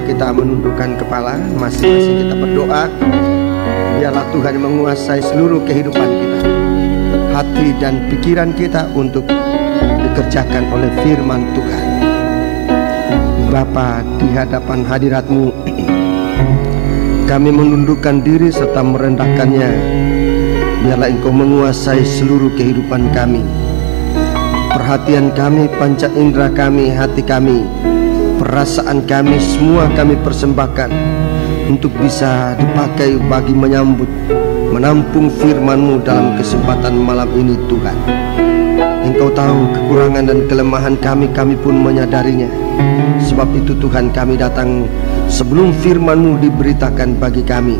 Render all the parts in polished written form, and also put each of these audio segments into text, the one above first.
Sama-sama kita menundukkan kepala, masing-masing kita berdoa. Biarlah Tuhan yang menguasai seluruh kehidupan kita, hati dan pikiran kita untuk dikerjakan oleh firman Tuhan. Bapa, di hadapan hadirat-Mu kami menundukkan diri serta merendahkannya. Biarlah Engkau menguasai seluruh kehidupan kami, perhatian kami, panca indera kami, hati kami, perasaan kami, semua kami persembahkan untuk bisa dipakai bagi menampung firman-Mu dalam kesempatan malam ini. Tuhan, Engkau tahu kekurangan dan kelemahan kami, kami pun menyadarinya. Sebab itu Tuhan, kami datang sebelum firman-Mu diberitakan bagi kami.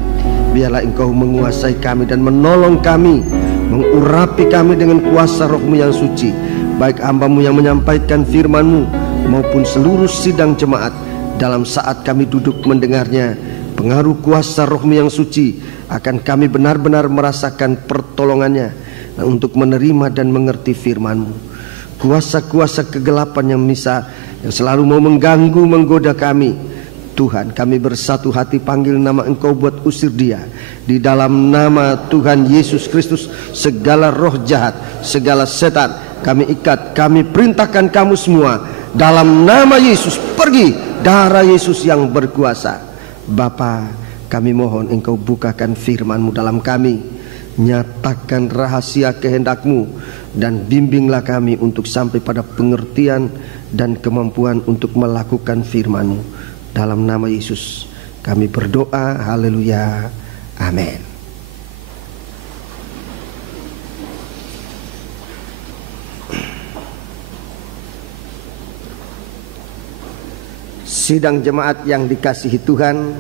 Biarlah Engkau menguasai kami dan menolong kami, mengurapi kami dengan kuasa Roh-Mu yang suci. Baik hamba-Mu yang menyampaikan firman-Mu maupun seluruh sidang jemaat, dalam saat kami duduk mendengarnya, pengaruh kuasa Roh-Mu yang suci akan kami benar-benar merasakan pertolongannya untuk menerima dan mengerti firman-Mu. Kuasa-kuasa kegelapan yang selalu mau mengganggu, menggoda kami, Tuhan, kami bersatu hati panggil nama Engkau buat usir dia. Di dalam nama Tuhan Yesus Kristus, segala roh jahat, segala setan kami ikat, kami perintahkan kamu semua dalam nama Yesus, pergi. Darah Yesus yang berkuasa. Bapa, kami mohon Engkau bukakan firman-Mu dalam kami, nyatakan rahasia kehendak-Mu, dan bimbinglah kami untuk sampai pada pengertian dan kemampuan untuk melakukan firman-Mu. Dalam nama Yesus kami berdoa, haleluya, amin. Sidang jemaat yang dikasihi Tuhan,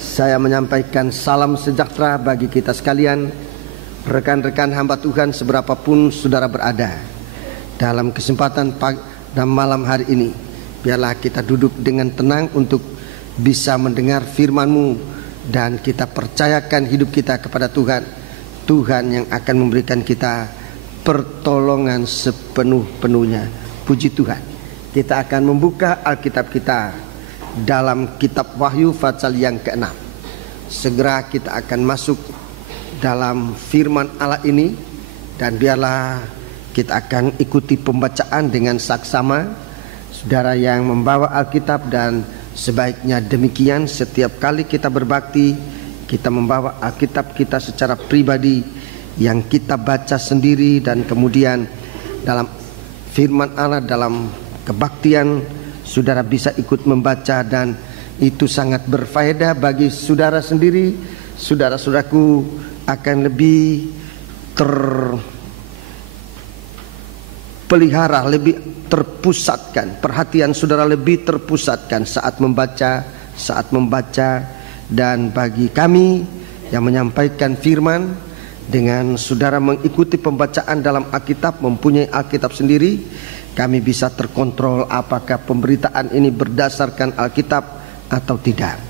saya menyampaikan salam sejahtera bagi kita sekalian, rekan-rekan hamba Tuhan seberapapun saudara berada. Dalam kesempatan dan malam hari ini, biarlah kita duduk dengan tenang untuk bisa mendengar firman-Mu, dan kita percayakan hidup kita kepada Tuhan. Tuhan yang akan memberikan kita pertolongan sepenuh-penuhnya. Puji Tuhan. Kita akan membuka Alkitab kita dalam kitab Wahyu pasal yang ke-6. Segera kita akan masuk dalam firman Allah ini, dan biarlah kita akan ikuti pembacaan dengan saksama. Saudara yang membawa Alkitab, dan sebaiknya demikian setiap kali kita berbakti, kita membawa Alkitab kita secara pribadi yang kita baca sendiri, dan kemudian dalam firman Allah, dalam kebaktian, saudara bisa ikut membaca, dan itu sangat berfaedah bagi saudara sendiri. Saudara-saudaraku akan lebih pelihara, lebih terpusatkan, perhatian saudara lebih terpusatkan saat membaca. Dan bagi kami yang menyampaikan firman, dengan saudara mengikuti pembacaan dalam Alkitab, mempunyai Alkitab sendiri, kami bisa terkontrol apakah pemberitaan ini berdasarkan Alkitab atau tidak.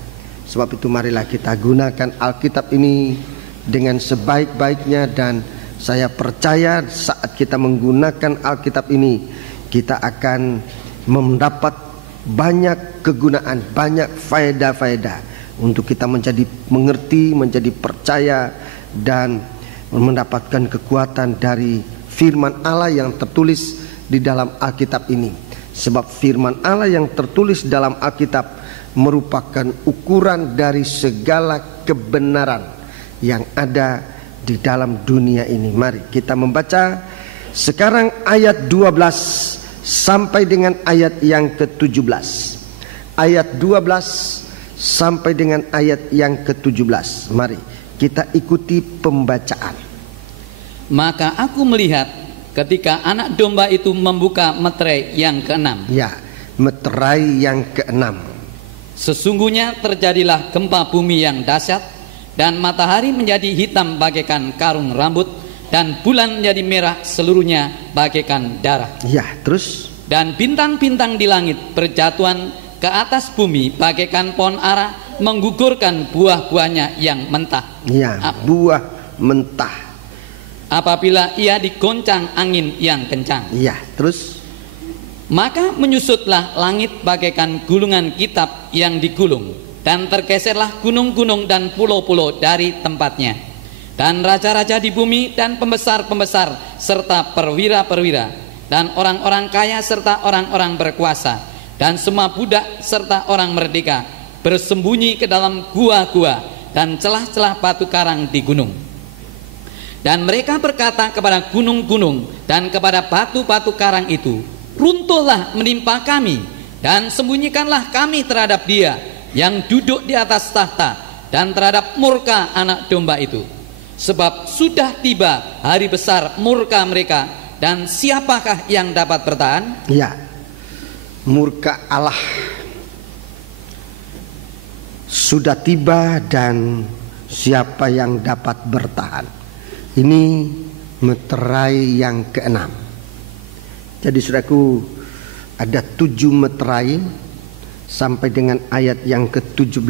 Sebab itu marilah kita gunakan Alkitab ini dengan sebaik-baiknya, dan saya percaya saat kita menggunakan Alkitab ini, kita akan mendapat banyak kegunaan, banyak faedah-faedah untuk kita menjadi mengerti, menjadi percaya, dan mendapatkan kekuatan dari firman Allah yang tertulis di dalam Alkitab ini. Sebab firman Allah yang tertulis dalam Alkitab merupakan ukuran dari segala kebenaran yang ada di dalam dunia ini. Mari kita membaca sekarang ayat 12 sampai dengan ayat yang ke-17. Ayat 12 sampai dengan ayat yang ke-17. Mari kita ikuti pembacaan. Maka aku melihat ketika anak domba itu membuka meterai yang ke-6. Ya, meterai yang ke-6. Sesungguhnya terjadilah gempa bumi yang dahsyat, dan matahari menjadi hitam bagaikan karung rambut, dan bulan menjadi merah seluruhnya bagaikan darah. Ya, terus. Dan bintang-bintang di langit berjatuhan ke atas bumi bagaikan pohon ara, menggugurkan buah-buahnya yang mentah. Ya, buah mentah. Apabila ia digoncang angin yang kencang. Ya, terus. Maka menyusutlah langit bagaikan gulungan kitab yang digulung, dan tergeserlah gunung-gunung dan pulau-pulau dari tempatnya. Dan raja-raja di bumi dan pembesar-pembesar serta perwira-perwira dan orang-orang kaya serta orang-orang berkuasa dan semua budak serta orang merdeka bersembunyi ke dalam gua-gua dan celah-celah batu karang di gunung. Dan mereka berkata kepada gunung-gunung dan kepada batu-batu karang itu, runtuhlah menimpa kami, dan sembunyikanlah kami terhadap Dia yang duduk di atas tahta dan terhadap murka anak domba itu. Sebab sudah tiba hari besar murka mereka, dan siapakah yang dapat bertahan? Ya, murka Allah sudah tiba dan siapa yang dapat bertahan. Ini meterai yang keenam. Jadi saudaraku, ada 7 meterai sampai dengan ayat yang ke-17.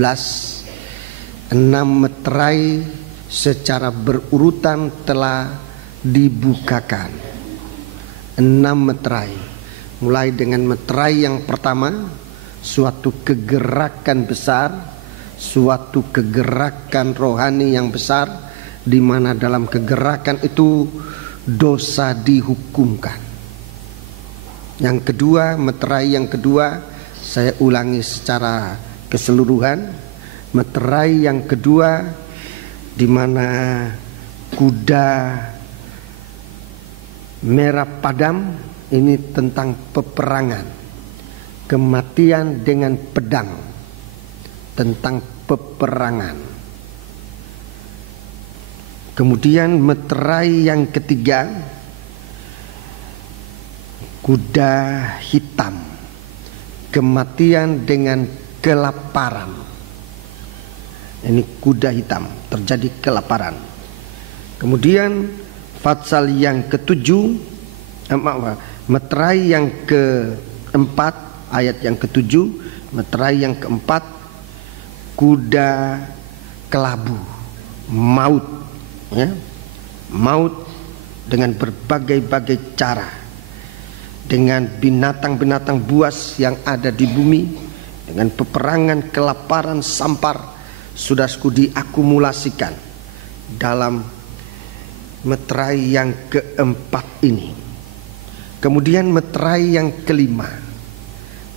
6 meterai secara berurutan telah dibukakan. 6 meterai. Mulai dengan meterai yang pertama, suatu kegerakan besar, suatu kegerakan rohani yang besar, di mana dalam kegerakan itu dosa dihukumkan. Yang kedua, meterai yang kedua, saya ulangi secara keseluruhan. Meterai yang kedua, di mana kuda merah padam, ini tentang peperangan, kematian dengan pedang, tentang peperangan. Kemudian meterai yang ketiga, kuda hitam, kematian dengan kelaparan. Ini kuda hitam, terjadi kelaparan. Kemudian pasal yang ketujuh, meterai yang keempat, ayat yang ketujuh, meterai yang keempat, kuda kelabu, maut, ya, maut dengan berbagai-bagai cara, dengan binatang-binatang buas yang ada di bumi, dengan peperangan, kelaparan, sampar, saudaraku, diakumulasikan dalam meterai yang keempat ini. Kemudian meterai yang kelima,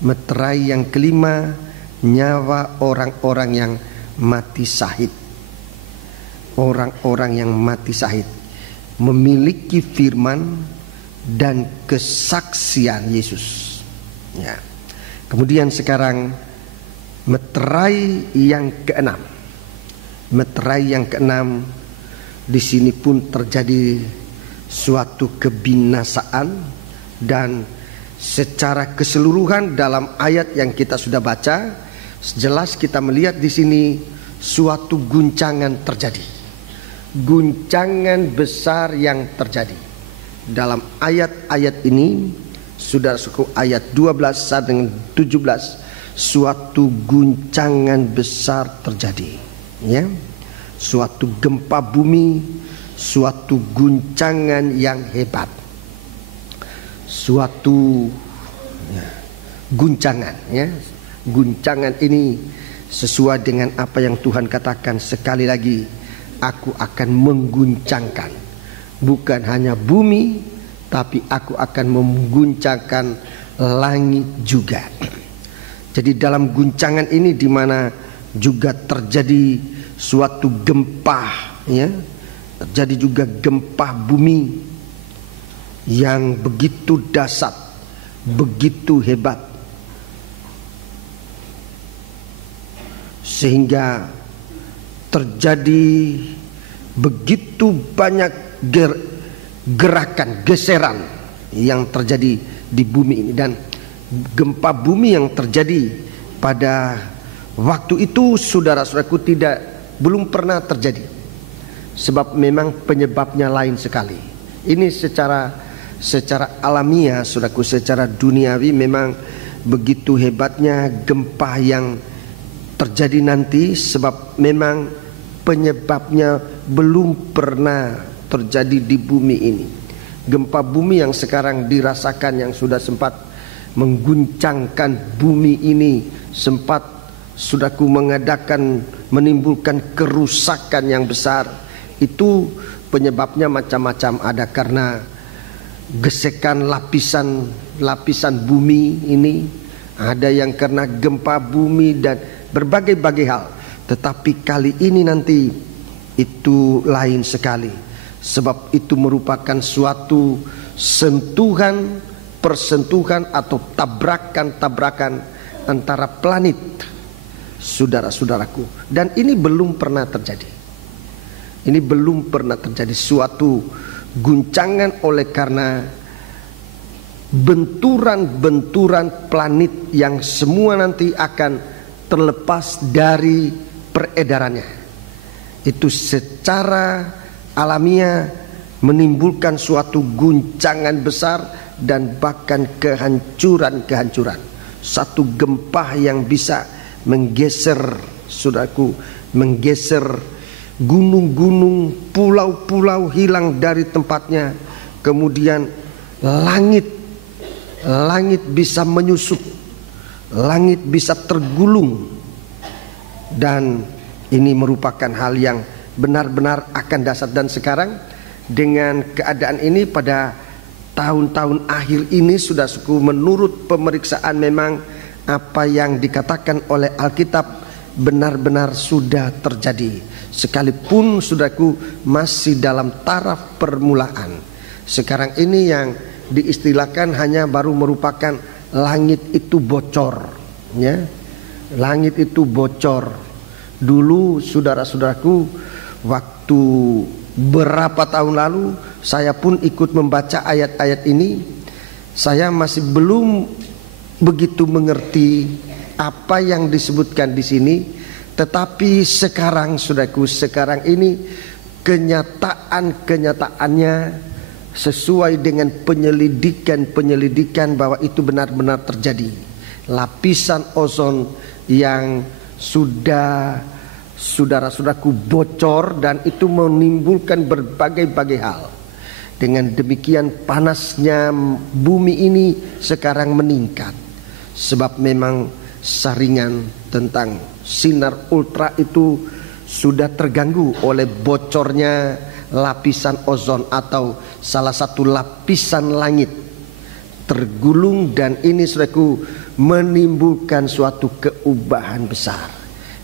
meterai yang kelima, nyawa orang-orang yang mati syahid. Orang-orang yang mati syahid memiliki firman dan kesaksian Yesus. Ya. Kemudian sekarang meterai yang keenam. Meterai yang keenam, di sini pun terjadi suatu kebinasaan, dan secara keseluruhan dalam ayat yang kita sudah baca, jelas kita melihat di sini suatu guncangan terjadi. Guncangan besar yang terjadi. Dalam ayat-ayat ini, saudaraku, ayat 12 sampai dengan 17, suatu guncangan besar terjadi, ya. Suatu gempa bumi, suatu guncangan yang hebat, suatu guncangan, ya. Guncangan ini sesuai dengan apa yang Tuhan katakan, sekali lagi, aku akan mengguncangkan bukan hanya bumi, tapi aku akan mengguncangkan langit juga. Jadi dalam guncangan ini, di mana juga terjadi suatu gempa, ya, terjadi juga gempa bumi yang begitu dahsyat, begitu hebat, sehingga terjadi begitu banyak gerakan, geseran yang terjadi di bumi ini. Dan gempa bumi yang terjadi pada waktu itu, saudara-saudaraku, belum pernah terjadi, sebab memang penyebabnya lain sekali. Ini secara alamiah, saudaraku, secara duniawi memang begitu hebatnya gempa yang terjadi nanti, sebab memang penyebabnya belum pernah terjadi di bumi ini. Gempa bumi yang sekarang dirasakan, yang sudah sempat mengguncangkan bumi ini, sempat saudaraku menimbulkan kerusakan yang besar. Itu penyebabnya macam-macam, ada karena gesekan lapisan bumi ini, ada yang karena gempa bumi dan berbagai-bagai hal. Tetapi kali ini nanti itu lain sekali, sebab itu merupakan suatu persentuhan atau tabrakan antara planet, saudara-saudaraku. Dan ini belum pernah terjadi. Ini belum pernah terjadi suatu guncangan oleh karena benturan-benturan planet yang semua nanti akan terlepas dari peredarannya. Itu secara alamiah menimbulkan suatu guncangan besar dan bahkan kehancuran. Satu gempa yang bisa menggeser, saudaraku, menggeser gunung-gunung, pulau-pulau hilang dari tempatnya. Kemudian langit bisa menyusup, langit bisa tergulung. Dan ini merupakan hal yang benar-benar akan dasar. Dan sekarang dengan keadaan ini pada tahun-tahun akhir ini, saudaraku, menurut pemeriksaan memang apa yang dikatakan oleh Alkitab benar-benar sudah terjadi. Sekalipun saudaraku masih dalam taraf permulaan. Sekarang ini yang diistilahkan hanya baru merupakan langit itu bocor, ya. Langit itu bocor. Dulu saudara-saudaraku, waktu berapa tahun lalu saya pun ikut membaca ayat-ayat ini. Saya masih belum begitu mengerti apa yang disebutkan di sini. Tetapi sekarang, saudaraku, sekarang ini kenyataannya sesuai dengan penyelidikan bahwa itu benar-benar terjadi. Lapisan ozon yang sudah saudara-saudaraku bocor, dan itu menimbulkan berbagai-bagai hal. Dengan demikian panasnya bumi ini sekarang meningkat, sebab memang saringan tentang sinar ultra itu sudah terganggu oleh bocornya lapisan ozon atau salah satu lapisan langit tergulung. Dan ini, saudaraku, menimbulkan suatu keubahan besar.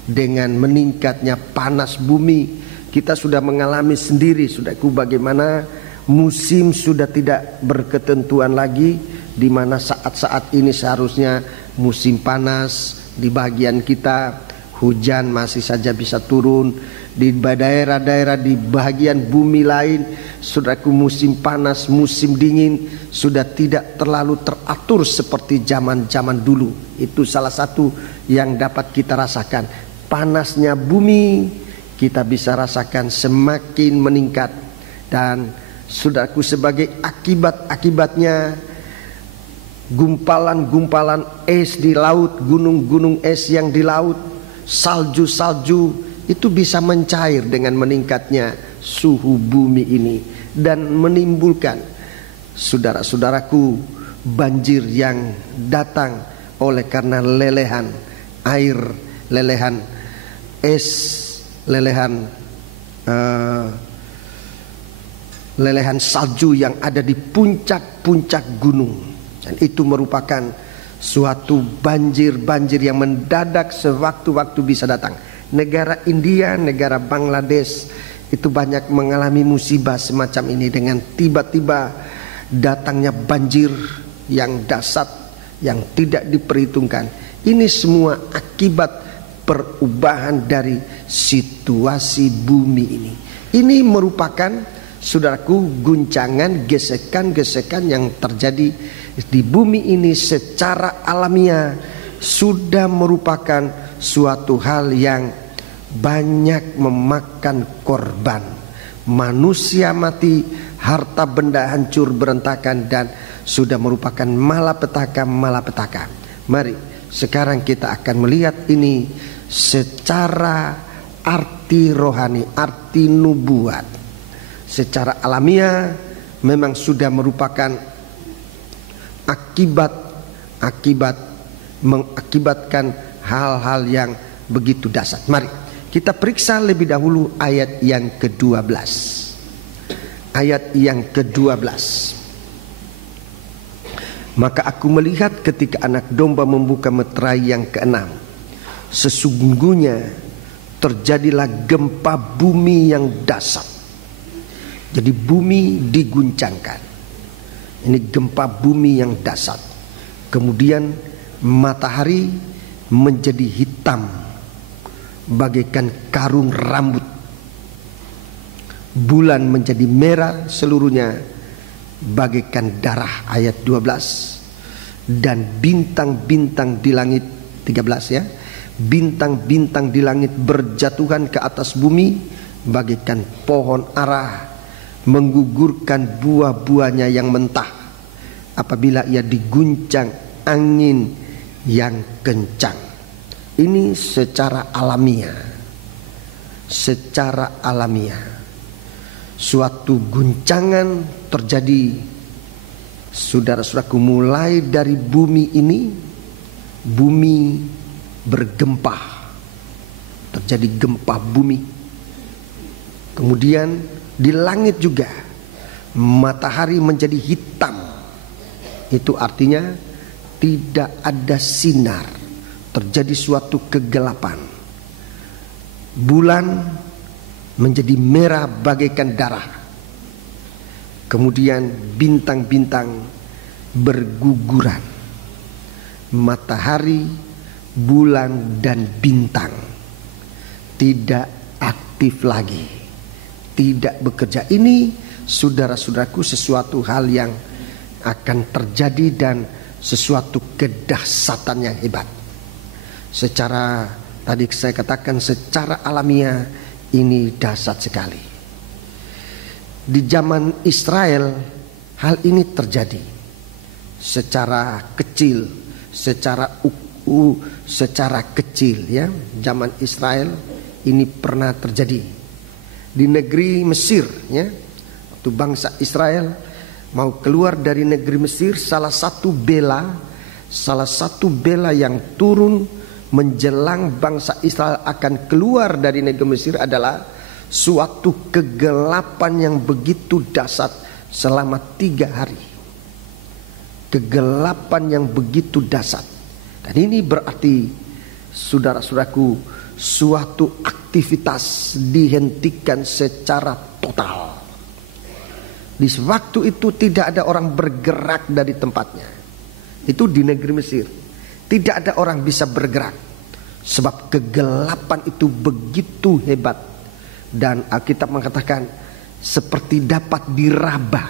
Dengan meningkatnya panas bumi, kita sudah mengalami sendiri, saudaraku, bagaimana musim sudah tidak berketentuan lagi, di mana saat-saat ini seharusnya musim panas. Di bagian kita hujan masih saja bisa turun. Di daerah-daerah di bagian bumi lain, saudaraku, musim panas, musim dingin sudah tidak terlalu teratur seperti zaman-zaman dulu. Itu salah satu yang dapat kita rasakan. Panasnya bumi kita bisa rasakan semakin meningkat. Dan saudaraku, sebagai akibatnya gumpalan-gumpalan es di laut, gunung-gunung es yang di laut, salju-salju itu bisa mencair dengan meningkatnya suhu bumi ini, dan menimbulkan, saudara-saudaraku, banjir yang datang oleh karena lelehan air, lelehan es, lelehan salju yang ada di puncak-puncak gunung. Dan itu merupakan suatu banjir yang mendadak sewaktu-waktu bisa datang. Negara India, negara Bangladesh itu banyak mengalami musibah semacam ini, dengan tiba-tiba datangnya banjir yang dahsyat yang tidak diperhitungkan. Ini semua akibat perubahan dari situasi bumi ini. Ini merupakan, saudaraku, guncangan, gesekan-gesekan yang terjadi di bumi ini secara alamiah, sudah merupakan suatu hal yang banyak memakan korban. Manusia mati, harta benda hancur berantakan, dan sudah merupakan malapetaka. Mari sekarang kita akan melihat ini secara arti rohani, arti nubuat. Secara alamiah memang sudah merupakan mengakibatkan hal-hal yang begitu dahsyat. Mari kita periksa lebih dahulu ayat yang ke-12. Ayat yang ke-12. Maka aku melihat ketika anak domba membuka meterai yang ke-6, sesungguhnya terjadilah gempa bumi yang dahsyat. Jadi bumi diguncangkan. Ini gempa bumi yang dahsyat. Kemudian matahari menjadi hitam bagaikan karung rambut. Bulan menjadi merah seluruhnya bagaikan darah, ayat 12. Dan bintang-bintang di langit, 13 ya, bintang-bintang di langit berjatuhan ke atas bumi bagaikan pohon ara, menggugurkan buah-buahnya yang mentah apabila ia diguncang angin yang kencang. Ini secara alamiah. Secara alamiah suatu guncangan terjadi, saudara-saudaraku, mulai dari bumi ini. Bumi bergempa, terjadi gempa bumi. Kemudian di langit juga matahari menjadi hitam. Itu artinya tidak ada sinar, terjadi suatu kegelapan. Bulan menjadi merah bagaikan darah. Kemudian bintang-bintang berguguran. Matahari, bulan dan bintang tidak aktif lagi, tidak bekerja. Ini saudara-saudaraku sesuatu hal yang akan terjadi dan sesuatu kedahsyatan yang hebat. Secara, tadi saya katakan, secara alamiah ini dahsyat sekali. Di zaman Israel hal ini terjadi secara kecil, secara kecil ya. Zaman Israel ini pernah terjadi di negeri Mesir ya. Waktu bangsa Israel mau keluar dari negeri Mesir, salah satu bela yang turun menjelang bangsa Israel akan keluar dari negeri Mesir adalah suatu kegelapan yang begitu dahsyat selama 3 hari. Kegelapan yang begitu dahsyat. Dan ini berarti, saudara-saudaraku, suatu aktivitas dihentikan secara total. Di waktu itu tidak ada orang bergerak dari tempatnya. Itu di negeri Mesir. Tidak ada orang bisa bergerak. Sebab kegelapan itu begitu hebat. Dan Alkitab mengatakan seperti dapat diraba.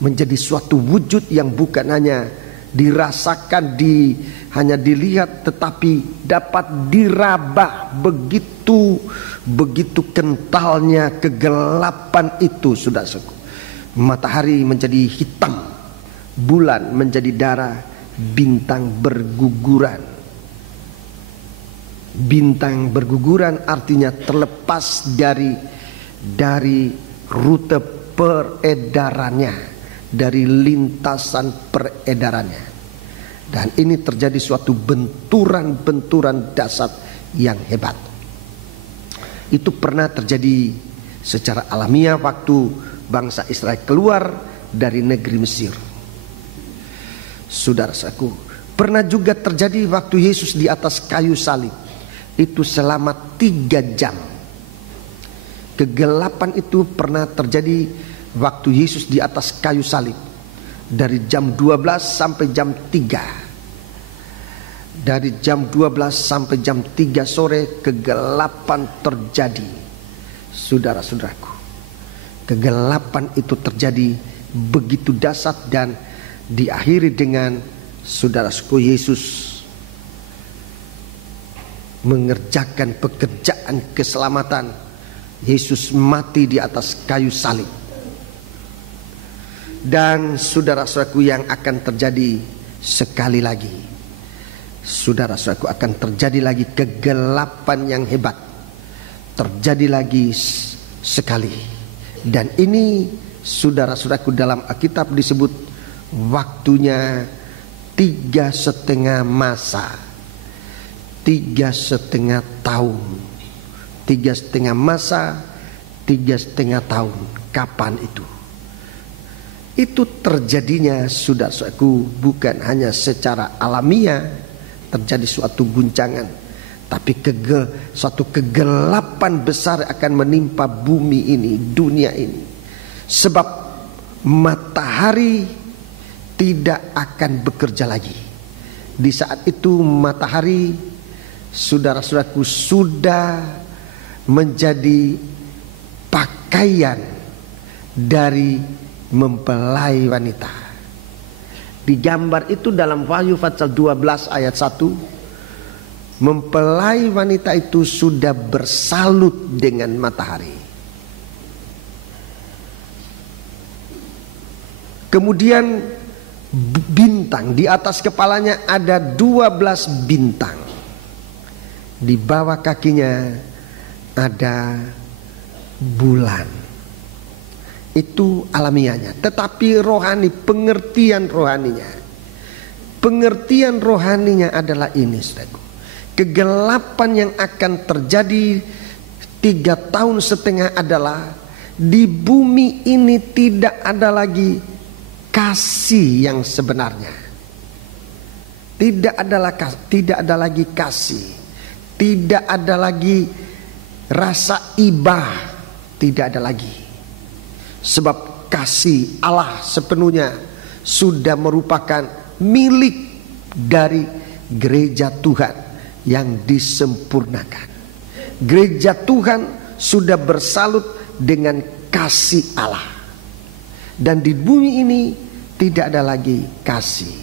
Menjadi suatu wujud yang bukan hanya dirasakan, hanya dilihat, tetapi dapat diraba. Begitu kentalnya kegelapan itu, saudaraku. Matahari menjadi hitam, bulan menjadi darah, bintang berguguran. Bintang berguguran artinya terlepas dari rute peredarannya, dari lintasan peredarannya. Dan ini terjadi suatu benturan-benturan dahsyat yang hebat. Itu pernah terjadi secara alamiah waktu bangsa Israel keluar dari negeri Mesir. Saudara-saudaraku, pernah juga terjadi waktu Yesus di atas kayu salib. Itu selama 3 jam. Kegelapan itu pernah terjadi waktu Yesus di atas kayu salib. Dari jam 12 sampai jam 3. Dari jam 12 sampai jam 3 sore kegelapan terjadi. Saudara-saudaraku, kegelapan itu terjadi begitu dahsyat dan diakhiri dengan saudaraku Yesus mengerjakan pekerjaan keselamatan. Yesus mati di atas kayu salib. Dan saudara-saudaraku, yang akan terjadi sekali lagi, saudara-saudaraku, akan terjadi lagi kegelapan yang hebat. Terjadi lagi sekali. Dan ini saudara-saudaraku dalam Alkitab disebut waktunya 3,5 masa, 3,5 tahun, 3,5 masa, 3,5 tahun. Kapan itu? Itu terjadinya, saudaraku, bukan hanya secara alamiah terjadi suatu guncangan, tapi suatu kegelapan besar akan menimpa bumi ini, dunia ini. Sebab matahari tidak akan bekerja lagi. Di saat itu matahari, saudara-saudaraku, sudah menjadi pakaian dari mempelai wanita. Digambar itu dalam Wahyu pasal 12 ayat 1. Mempelai wanita itu sudah bersalut dengan matahari. Kemudian bintang, di atas kepalanya ada 12 bintang. Di bawah kakinya ada bulan. Itu alamiahnya. Tetapi rohani, pengertian rohaninya adalah ini, saudaraku. Kegelapan yang akan terjadi 3,5 tahun adalah di bumi ini tidak ada lagi kasih yang sebenarnya. Tidak ada lagi kasih. Tidak ada lagi rasa ibah. Tidak ada lagi. Sebab kasih Allah sepenuhnya sudah merupakan milik dari gereja Tuhan yang disempurnakan. Gereja Tuhan sudah bersalut dengan kasih Allah. Dan di bumi ini tidak ada lagi kasih.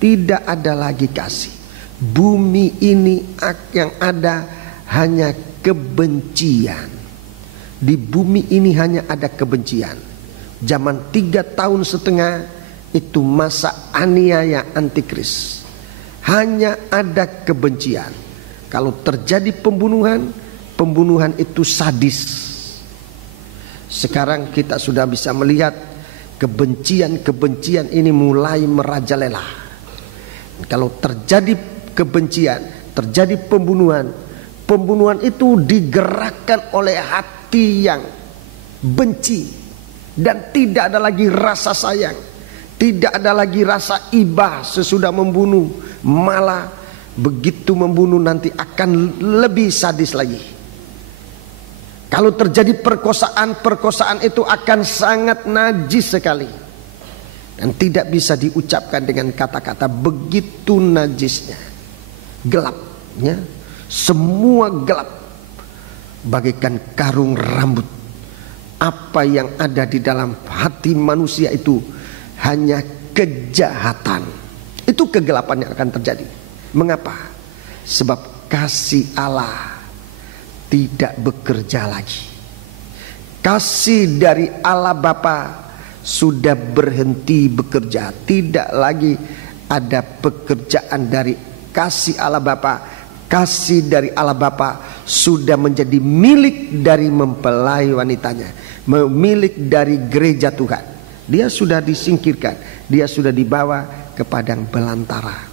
Tidak ada lagi kasih. Bumi ini yang ada hanya kebencian. Di bumi ini hanya ada kebencian. Zaman 3,5 tahun itu masa aniaya antikris. Hanya ada kebencian. Kalau terjadi pembunuhan itu sadis. Sekarang kita sudah bisa melihat kebencian ini mulai merajalela. Kalau terjadi kebencian, terjadi pembunuhan itu digerakkan oleh hati yang benci, dan tidak ada lagi rasa sayang, tidak ada lagi rasa ibah sesudah membunuh. Malah begitu membunuh nanti akan lebih sadis lagi. Kalau terjadi perkosaan itu akan sangat najis sekali, dan tidak bisa diucapkan dengan kata-kata. Begitu najisnya, gelapnya, semua gelap bagaikan karung rambut. Apa yang ada di dalam hati manusia itu hanya kejahatan. Itu kegelapan yang akan terjadi. Mengapa? Sebab kasih Allah tidak bekerja lagi. Kasih dari Allah Bapa sudah berhenti bekerja. Tidak lagi ada pekerjaan dari kasih Allah Bapa. Kasih dari Allah Bapa sudah menjadi milik dari mempelai wanitanya, milik dari gereja Tuhan. Dia sudah disingkirkan, dia sudah dibawa ke padang belantara.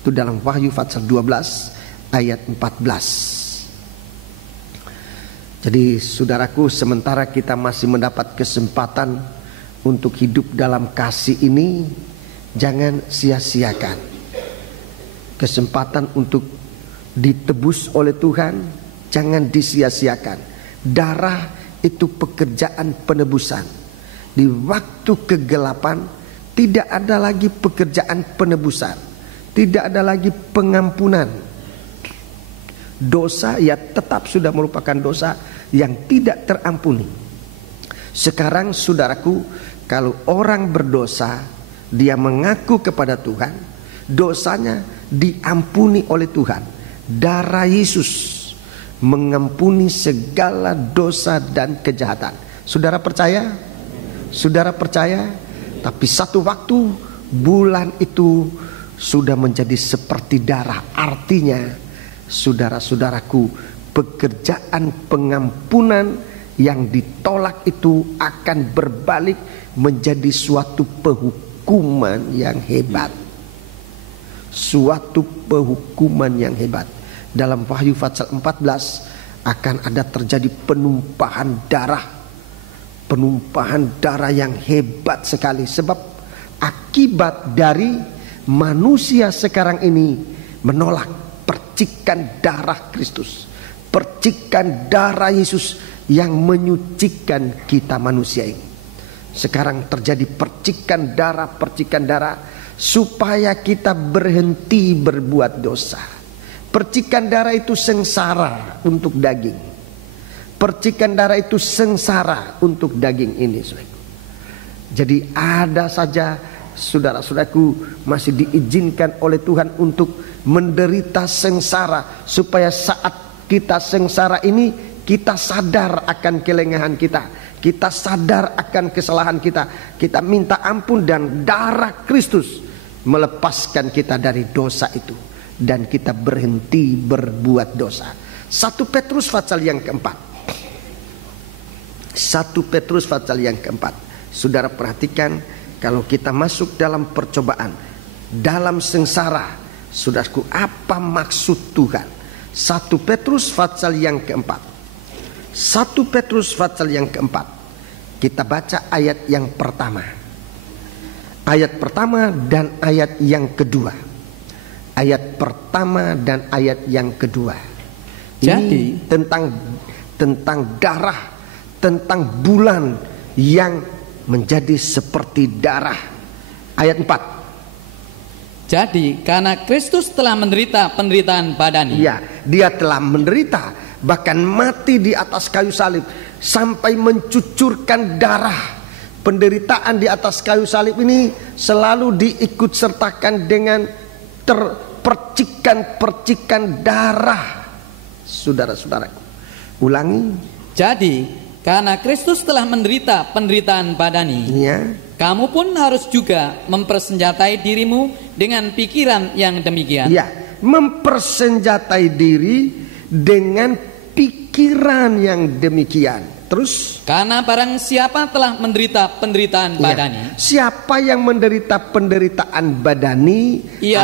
Itu dalam Wahyu pasal 12 ayat 14. Jadi saudaraku, sementara kita masih mendapat kesempatan untuk hidup dalam kasih ini, jangan sia-siakan kesempatan untuk ditebus oleh Tuhan. Jangan disia-siakan. Darah itu pekerjaan penebusan. Di waktu kegelapan tidak ada lagi pekerjaan penebusan, tidak ada lagi pengampunan. Dosa ya tetap sudah merupakan dosa yang tidak terampuni. Sekarang saudaraku, kalau orang berdosa, dia mengaku kepada Tuhan, dosanya diampuni oleh Tuhan. Darah Yesus mengampuni segala dosa dan kejahatan. Saudara percaya? Saudara percaya? Tapi satu waktu bulan itu sudah menjadi seperti darah. Artinya, saudara-saudaraku, pekerjaan pengampunan yang ditolak itu akan berbalik menjadi suatu penghukuman yang hebat. Suatu penghukuman yang hebat. Dalam Wahyu pasal 14 akan ada terjadi penumpahan darah. Penumpahan darah yang hebat sekali. Sebab akibat dari manusia sekarang ini menolak percikan darah Kristus, percikan darah Yesus yang menyucikan kita manusia ini. Sekarang terjadi percikan darah supaya kita berhenti berbuat dosa. Percikan darah itu sengsara untuk daging. Percikan darah itu sengsara untuk daging ini, saudaraku. Jadi ada saja saudara-saudaraku masih diizinkan oleh Tuhan untuk menderita sengsara, supaya saat kita sengsara ini kita sadar akan kelengahan kita sadar akan kesalahan kita minta ampun, dan darah Kristus melepaskan kita dari dosa itu dan kita berhenti berbuat dosa. 1 Petrus pasal yang keempat. 1 Petrus pasal yang keempat. Saudara perhatikan, kalau kita masuk dalam percobaan, dalam sengsara, saudaraku, apa maksud Tuhan? 1 Petrus pasal yang keempat. 1 Petrus pasal yang keempat. Kita baca ayat yang pertama. Ayat pertama dan ayat yang kedua. Ayat pertama dan ayat yang kedua. Jadi ini tentang darah, tentang bulan yang menjadi seperti darah. Ayat 4. Jadi karena Kristus telah menderita penderitaan badani. Ya, dia telah menderita, bahkan mati di atas kayu salib, sampai mencucurkan darah. Penderitaan di atas kayu salib ini selalu diikut sertakan dengan percikan-percikan darah. Saudara-saudaraku, ulangi. Jadi karena Kristus telah menderita penderitaan badani, Ya. kamu pun harus juga mempersenjatai dirimu dengan pikiran yang demikian. Ya, mempersenjatai diri dengan pikiran yang demikian. Terus, karena barang siapa telah menderita penderitaan badani, siapa yang menderita penderitaan badani, ia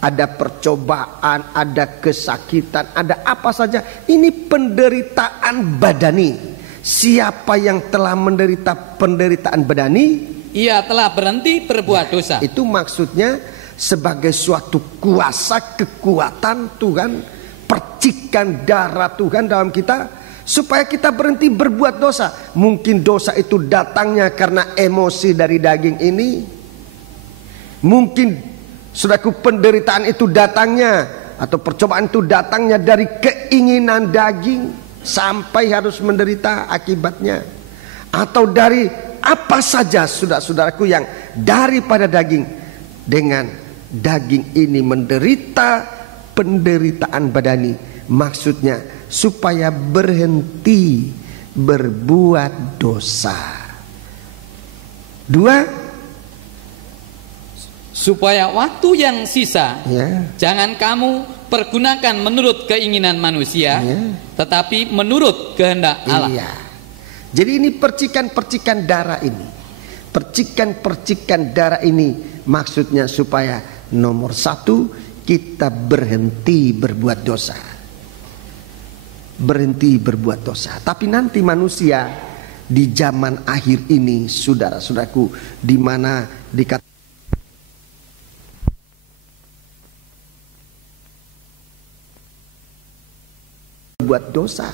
ada percobaan, ada kesakitan, ada apa saja, ini penderitaan badani. Siapa yang telah menderita penderitaan badani, ia telah berhenti berbuat dosa. Itu maksudnya sebagai suatu kuasa, kekuatan Tuhan, percikan darah Tuhan dalam kita, supaya kita berhenti berbuat dosa. Mungkin dosa itu datangnya karena emosi dari daging ini. Mungkin saudaraku, penderitaan itu datangnya, atau percobaan itu datangnya dari keinginan daging, sampai harus menderita akibatnya. Atau dari apa saja saudara-saudaraku yang daripada daging. Dengan daging ini menderita penderitaan badani, maksudnya supaya berhenti berbuat dosa. 2, supaya waktu yang sisa jangan kamu pergunakan menurut keinginan manusia, tetapi menurut kehendak Allah. Iya. Jadi ini percikan-percikan darah ini, percikan-percikan darah ini maksudnya supaya nomor 1, kita berhenti berbuat dosa. Berhenti berbuat dosa. Tapi nanti manusia di zaman akhir ini, saudara-saudaraku, di mana dikatakan berbuat dosa,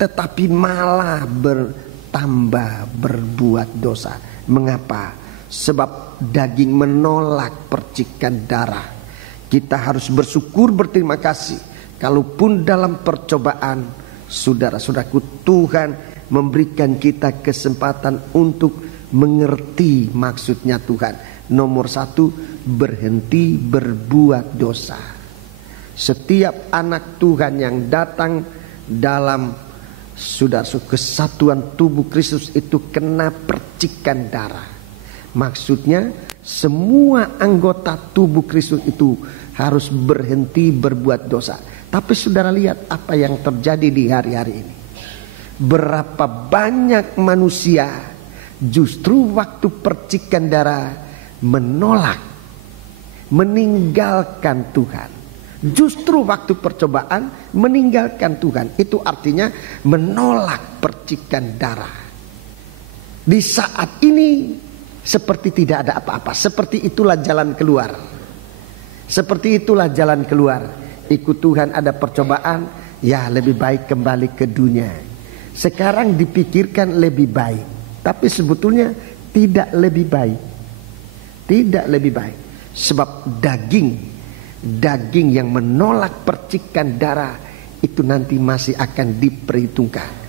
tetapi malah bertambah berbuat dosa. Mengapa? Sebab daging menolak percikan darah. Kita harus bersyukur, berterima kasih. Kalaupun dalam percobaan, saudara-saudaraku, Tuhan memberikan kita kesempatan untuk mengerti maksudnya Tuhan. Nomor 1, berhenti berbuat dosa. Setiap anak Tuhan yang datang dalam kesatuan tubuh Kristus itu kena percikan darah. Maksudnya semua anggota tubuh Kristus itu harus berhenti berbuat dosa. Tapi saudara lihat apa yang terjadi di hari-hari ini. Berapa banyak manusia justru waktu percikan darah menolak, meninggalkan Tuhan. Justru waktu percobaan meninggalkan Tuhan, itu artinya menolak percikan darah. Di saat ini seperti tidak ada apa-apa. Seperti itulah jalan keluar. Seperti itulah jalan keluar. Ikut Tuhan ada percobaan, ya lebih baik kembali ke dunia. Sekarang dipikirkan lebih baik, tapi sebetulnya tidak lebih baik. Tidak lebih baik. Sebab daging yang menolak percikan darah itu nanti masih akan diperhitungkan.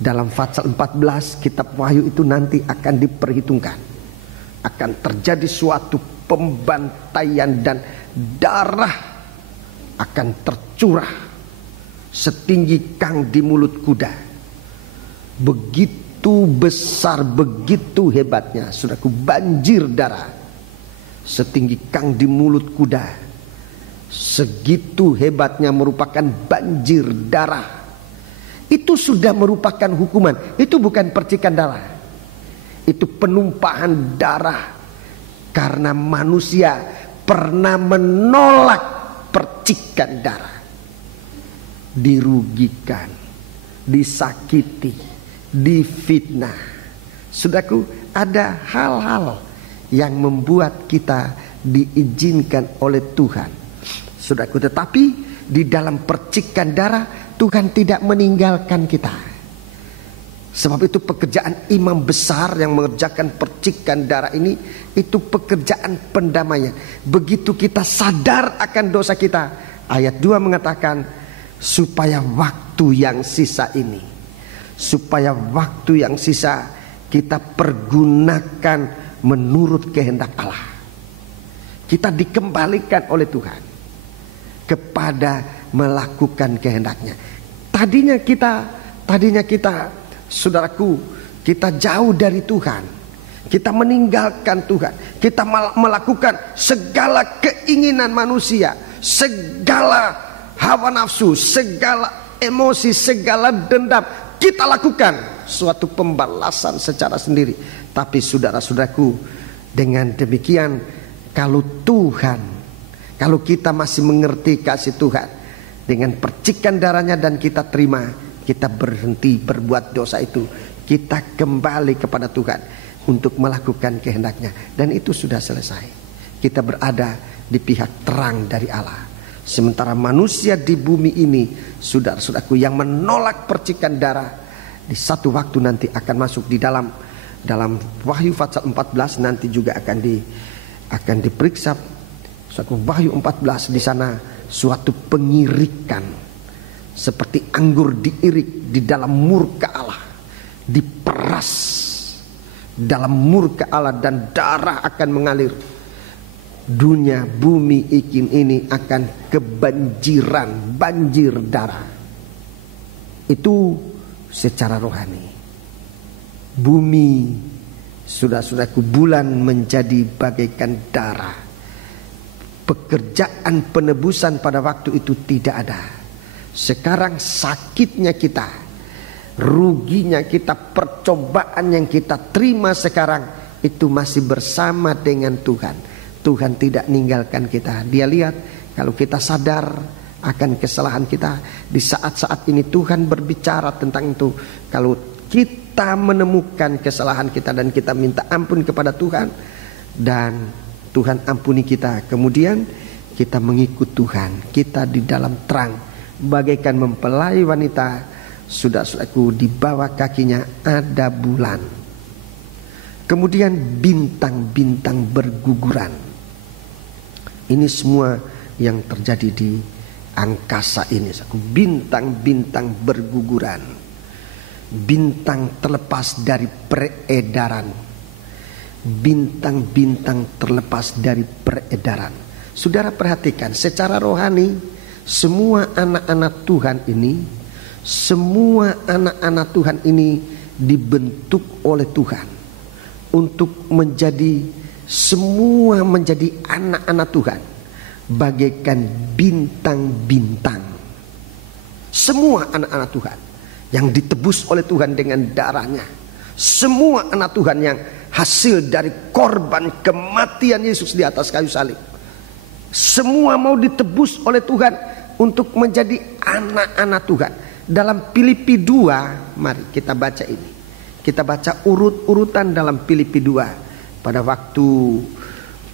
Dalam pasal 14 kitab Wahyu itu nanti akan diperhitungkan. Akan terjadi suatu pembantaian dan darah akan tercurah setinggi kang di mulut kuda. Begitu besar, begitu hebatnya, saudaraku, banjir darah setinggi kang di mulut kuda. Segitu hebatnya merupakan banjir darah. Itu sudah merupakan hukuman. Itu bukan percikan darah, itu penumpahan darah. Karena manusia pernah menolak percikan darah, dirugikan, disakiti, difitnah. Saudaraku, ada hal-hal yang membuat kita diizinkan oleh Tuhan. Saudaraku, tetapi di dalam percikan darah Tuhan tidak meninggalkan kita. Sebab itu pekerjaan imam besar yang mengerjakan percikan darah ini, itu pekerjaan pendamaian. Begitu kita sadar akan dosa kita, ayat 2 mengatakan, supaya waktu yang sisa ini, supaya waktu yang sisa kita pergunakan menurut kehendak Allah. Kita dikembalikan oleh Tuhan kepada melakukan kehendaknya. Tadinya kita, saudaraku, kita jauh dari Tuhan, kita meninggalkan Tuhan, kita melakukan segala keinginan manusia, segala hawa nafsu, segala emosi, segala dendam kita lakukan, suatu pembalasan secara sendiri. Tapi saudara-saudaraku, dengan demikian, kalau kita masih mengerti kasih Tuhan, dengan percikan darahnya dan kita terima, kita berhenti berbuat dosa itu, kita kembali kepada Tuhan untuk melakukan kehendaknya, dan itu sudah selesai. Kita berada di pihak terang dari Allah. Sementara manusia di bumi ini, saudara-saudaraku, yang menolak percikan darah, di satu waktu nanti akan masuk di dalam Wahyu pasal 14 nanti juga akan diperiksa. Wahyu 14 di sana suatu pengirikan, seperti anggur diirik di dalam murka Allah, diperas dalam murka Allah, dan darah akan mengalir. Dunia, bumi, ikin ini akan kebanjiran, banjir darah. Itu secara rohani. Bumi, saudara-saudaraku, bulan menjadi bagaikan darah. Pekerjaan penebusan pada waktu itu tidak ada. Sekarang sakitnya kita, ruginya kita, percobaan yang kita terima sekarang itu masih bersama dengan Tuhan. Tuhan tidak meninggalkan kita. Dia lihat kalau kita sadar akan kesalahan kita, di saat-saat ini Tuhan berbicara tentang itu. Kalau kita menemukan kesalahan kita dan kita minta ampun kepada Tuhan, dan Tuhan ampuni kita, kemudian kita mengikut Tuhan, kita di dalam terang bagaikan mempelai wanita, saudara-saudaraku, di bawah kakinya ada bulan, kemudian bintang-bintang berguguran. Ini semua yang terjadi di angkasa ini, bintang-bintang berguguran, bintang terlepas dari peredaran, bintang-bintang terlepas dari peredaran. Saudara perhatikan, secara rohani semua anak-anak Tuhan ini, semua anak-anak Tuhan ini dibentuk oleh Tuhan untuk menjadi, semua menjadi anak-anak Tuhan bagaikan bintang-bintang. Semua anak-anak Tuhan yang ditebus oleh Tuhan dengan darahnya, semua anak Tuhan yang hasil dari korban kematian Yesus di atas kayu salib. Semua mau ditebus oleh Tuhan untuk menjadi anak-anak Tuhan. Dalam Filipi 2, mari kita baca ini. Kita baca urut-urutan dalam Filipi 2. Pada waktu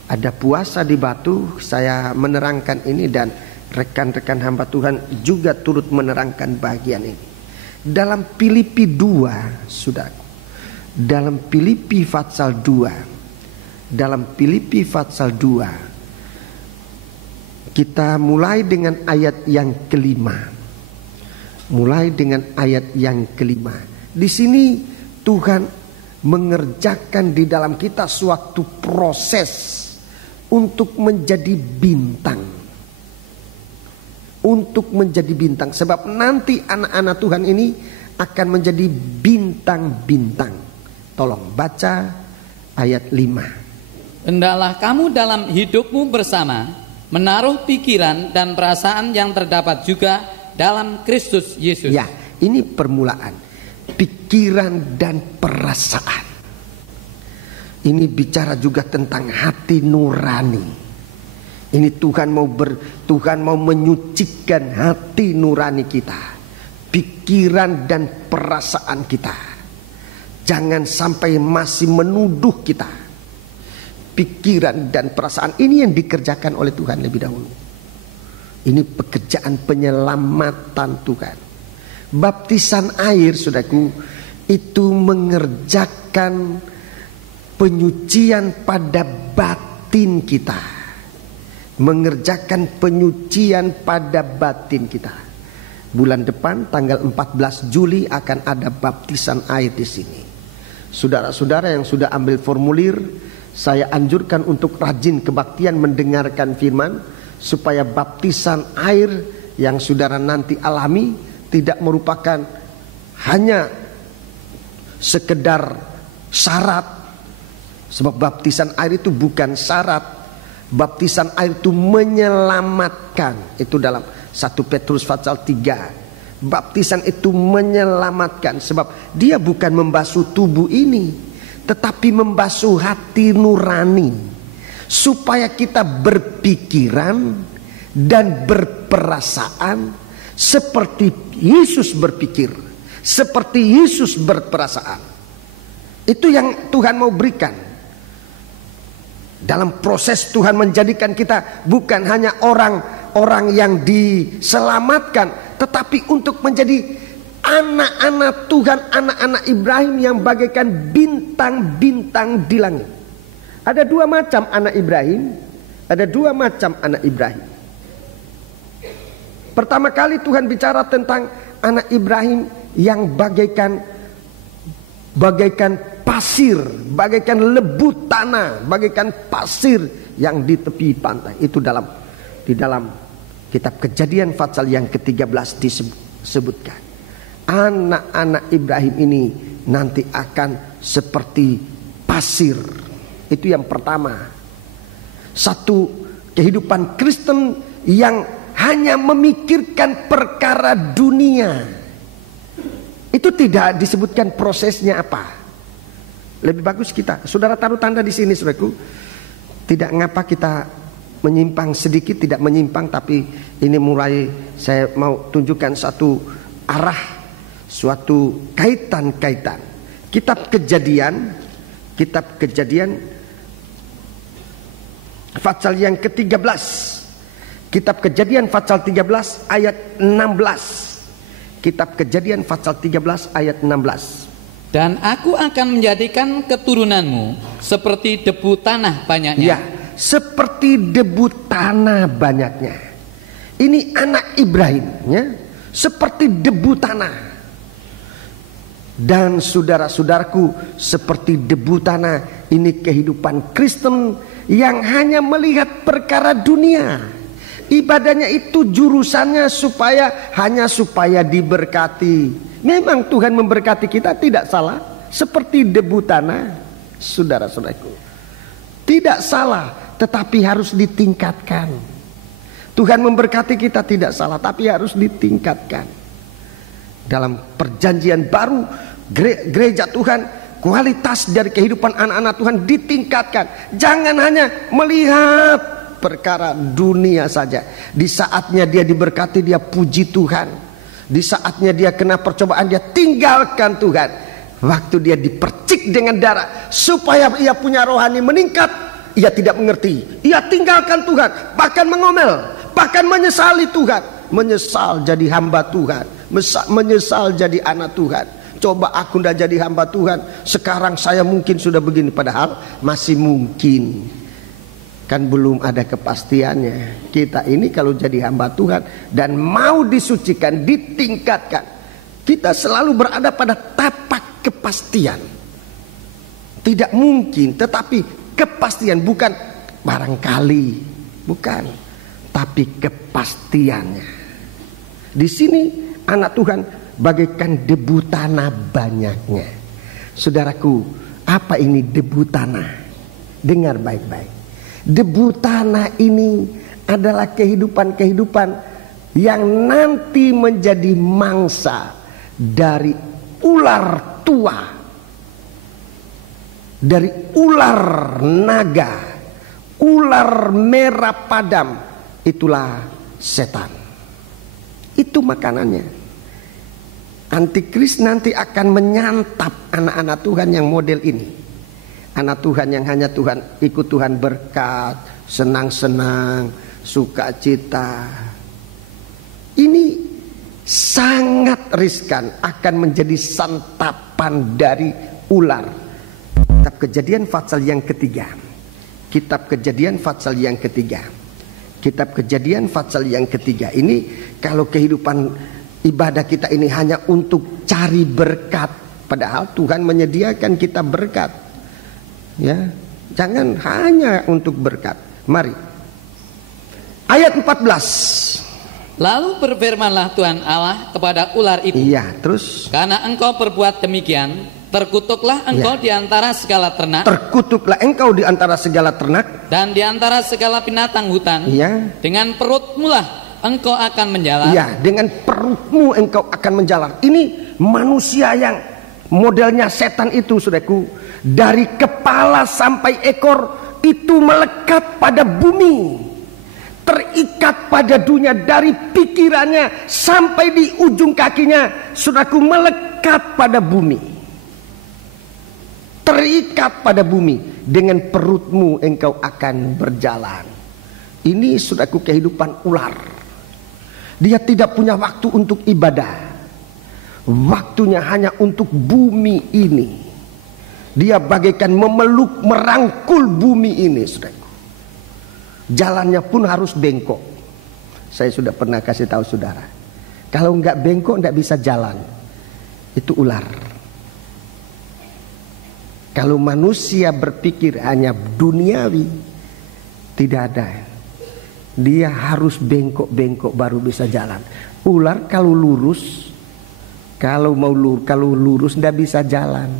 ada puasa di Batu, saya menerangkan ini dan rekan-rekan hamba Tuhan juga turut menerangkan bagian ini. Dalam Filipi 2, saudara. Dalam Filipi pasal 2. Dalam Filipi pasal 2. Kita mulai dengan ayat yang kelima. Mulai dengan ayat yang kelima. Di sini Tuhan mengerjakan di dalam kita suatu proses untuk menjadi bintang. Untuk menjadi bintang. Sebab nanti anak-anak Tuhan ini akan menjadi bintang-bintang. Tolong baca ayat 5. Hendaklah kamu dalam hidupmu bersama menaruh pikiran dan perasaan yang terdapat juga dalam Kristus Yesus. Ya, ini permulaan. Pikiran dan perasaan. Ini bicara juga tentang hati nurani. Ini Tuhan mau menyucikan hati nurani kita. Pikiran dan perasaan kita. Jangan sampai masih menuduh kita. Pikiran dan perasaan ini yang dikerjakan oleh Tuhan lebih dahulu. Ini pekerjaan penyelamatan Tuhan. Baptisan air, saudaraku, itu mengerjakan penyucian pada batin kita. Mengerjakan penyucian pada batin kita. Bulan depan tanggal 14 Juli akan ada baptisan air di sini. Saudara-saudara yang sudah ambil formulir, saya anjurkan untuk rajin kebaktian mendengarkan firman, supaya baptisan air yang saudara nanti alami tidak merupakan hanya sekedar syarat. Sebab baptisan air itu bukan syarat. Baptisan air itu menyelamatkan. Itu dalam 1 Petrus pasal 3. Baptisan itu menyelamatkan. Sebab dia bukan membasuh tubuh ini, tetapi membasuh hati nurani. Supaya kita berpikiran dan berperasaan seperti Yesus berpikir, seperti Yesus berperasaan. Itu yang Tuhan mau berikan. Dalam proses Tuhan menjadikan kita bukan hanya orang-orang yang diselamatkan, tetapi untuk menjadi anak-anak Tuhan, anak-anak Ibrahim yang bagaikan bintang-bintang di langit. Ada dua macam anak Ibrahim. Ada dua macam anak Ibrahim. Pertama kali Tuhan bicara tentang anak Ibrahim yang bagaikan pasir, bagaikan lebu tanah, bagaikan pasir yang di tepi pantai. Itu di dalam kitab Kejadian pasal yang ke-13 disebutkan. Anak-anak Ibrahim ini nanti akan seperti pasir. Itu yang pertama. Satu kehidupan Kristen yang hanya memikirkan perkara dunia. Itu tidak disebutkan prosesnya apa. Lebih bagus kita, saudara taruh tanda di sini, saudaraku. Tidak ngapa kita menyimpang sedikit, tidak menyimpang, tapi ini mulai saya mau tunjukkan satu arah, suatu kaitan-kaitan. Kitab Kejadian pasal yang ke-13. Kitab Kejadian pasal 13 ayat 16. Kitab Kejadian pasal 13 ayat 16. Dan aku akan menjadikan keturunanmu seperti debu tanah banyaknya. Ya, seperti debu tanah banyaknya. Ini anak Ibrahim, ya, seperti debu tanah. Dan saudara-saudaraku, seperti debu tanah, ini kehidupan Kristen yang hanya melihat perkara dunia. Ibadahnya itu jurusannya hanya supaya diberkati. Memang Tuhan memberkati kita, tidak salah. Seperti debu tanah, saudara-saudaraku, tidak salah, tetapi harus ditingkatkan. Tuhan memberkati kita tidak salah, tapi harus ditingkatkan. Dalam perjanjian baru, gereja Tuhan kualitas dari kehidupan anak-anak Tuhan ditingkatkan. Jangan hanya melihat perkara dunia saja. Di saatnya dia diberkati, dia puji Tuhan. Di saatnya dia kena percobaan, dia tinggalkan Tuhan. Waktu dia dipercik dengan darah supaya ia punya rohani meningkat, ia tidak mengerti, ia tinggalkan Tuhan, bahkan mengomel, bahkan menyesali Tuhan. Menyesal jadi hamba Tuhan, menyesal jadi anak Tuhan. Coba aku tidak jadi hamba Tuhan, sekarang saya mungkin sudah begini. Padahal masih mungkin, kan belum ada kepastiannya. Kita ini kalau jadi hamba Tuhan dan mau disucikan, ditingkatkan, kita selalu berada pada tapak kepastian. Tidak mungkin, tetapi kepastian, bukan barangkali, bukan, tapi kepastiannya. Di sini anak Tuhan bagaikan debu tanah banyaknya. Saudaraku, apa ini debu tanah? Dengar baik-baik. Debu tanah ini adalah kehidupan-kehidupan yang nanti menjadi mangsa dari ular tua, dari ular naga, ular merah padam. Itulah setan. Itu makanannya. Antikris nanti akan menyantap anak-anak Tuhan yang model ini. Anak Tuhan yang hanya Tuhan, ikut Tuhan berkat, senang-senang, sukacita. Ini sangat riskan, akan menjadi santapan dari ular. Kitab Kejadian pasal yang ketiga. Kitab Kejadian pasal yang ketiga. Kitab Kejadian pasal yang ketiga. Ini kalau kehidupan ibadah kita ini hanya untuk cari berkat, padahal Tuhan menyediakan kita berkat. Ya, jangan hanya untuk berkat. Mari. Ayat 14. Lalu berfirmanlah Tuhan Allah kepada ular itu. Iya, terus. Karena engkau berbuat demikian, terkutuklah engkau di antara segala ternak. Terkutuklah engkau di antara segala ternak. Dan di antara segala binatang hutan. Iya. Dengan perutmu lah engkau akan menjalar. Iya, dengan perutmu engkau akan menjalar. Ini manusia yang modelnya setan itu, saudaraku. Dari kepala sampai ekor itu melekat pada bumi. Terikat pada dunia, dari pikirannya sampai di ujung kakinya, saudaraku, melekat pada bumi. Terikat pada bumi. Dengan perutmu engkau akan berjalan. Ini saudaraku kehidupan ular. Dia tidak punya waktu untuk ibadah. Waktunya hanya untuk bumi ini. Dia bagaikan memeluk, merangkul bumi ini, saudaraku. Jalannya pun harus bengkok. Saya sudah pernah kasih tahu saudara, kalau nggak bengkok nggak bisa jalan. Itu ular. Kalau manusia berpikir hanya duniawi, tidak ada. Dia harus bengkok-bengkok baru bisa jalan. Ular kalau lurus, kalau lurus nggak bisa jalan.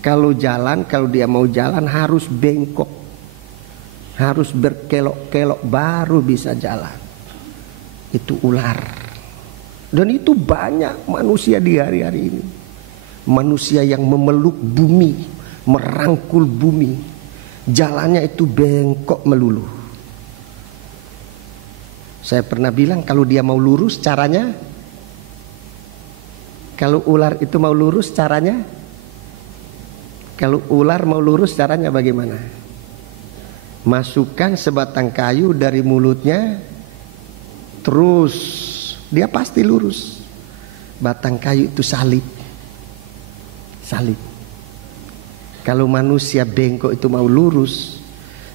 Kalau jalan, kalau dia mau jalan harus bengkok, harus berkelok-kelok baru bisa jalan. Itu ular. Dan itu banyak manusia di hari-hari ini. Manusia yang memeluk bumi, merangkul bumi, jalannya itu bengkok melulu. Saya pernah bilang kalau dia mau lurus caranya, kalau ular itu mau lurus caranya, kalau ular mau lurus caranya bagaimana? Masukkan sebatang kayu dari mulutnya, terus dia pasti lurus. Batang kayu itu salib. Kalau manusia bengkok itu mau lurus,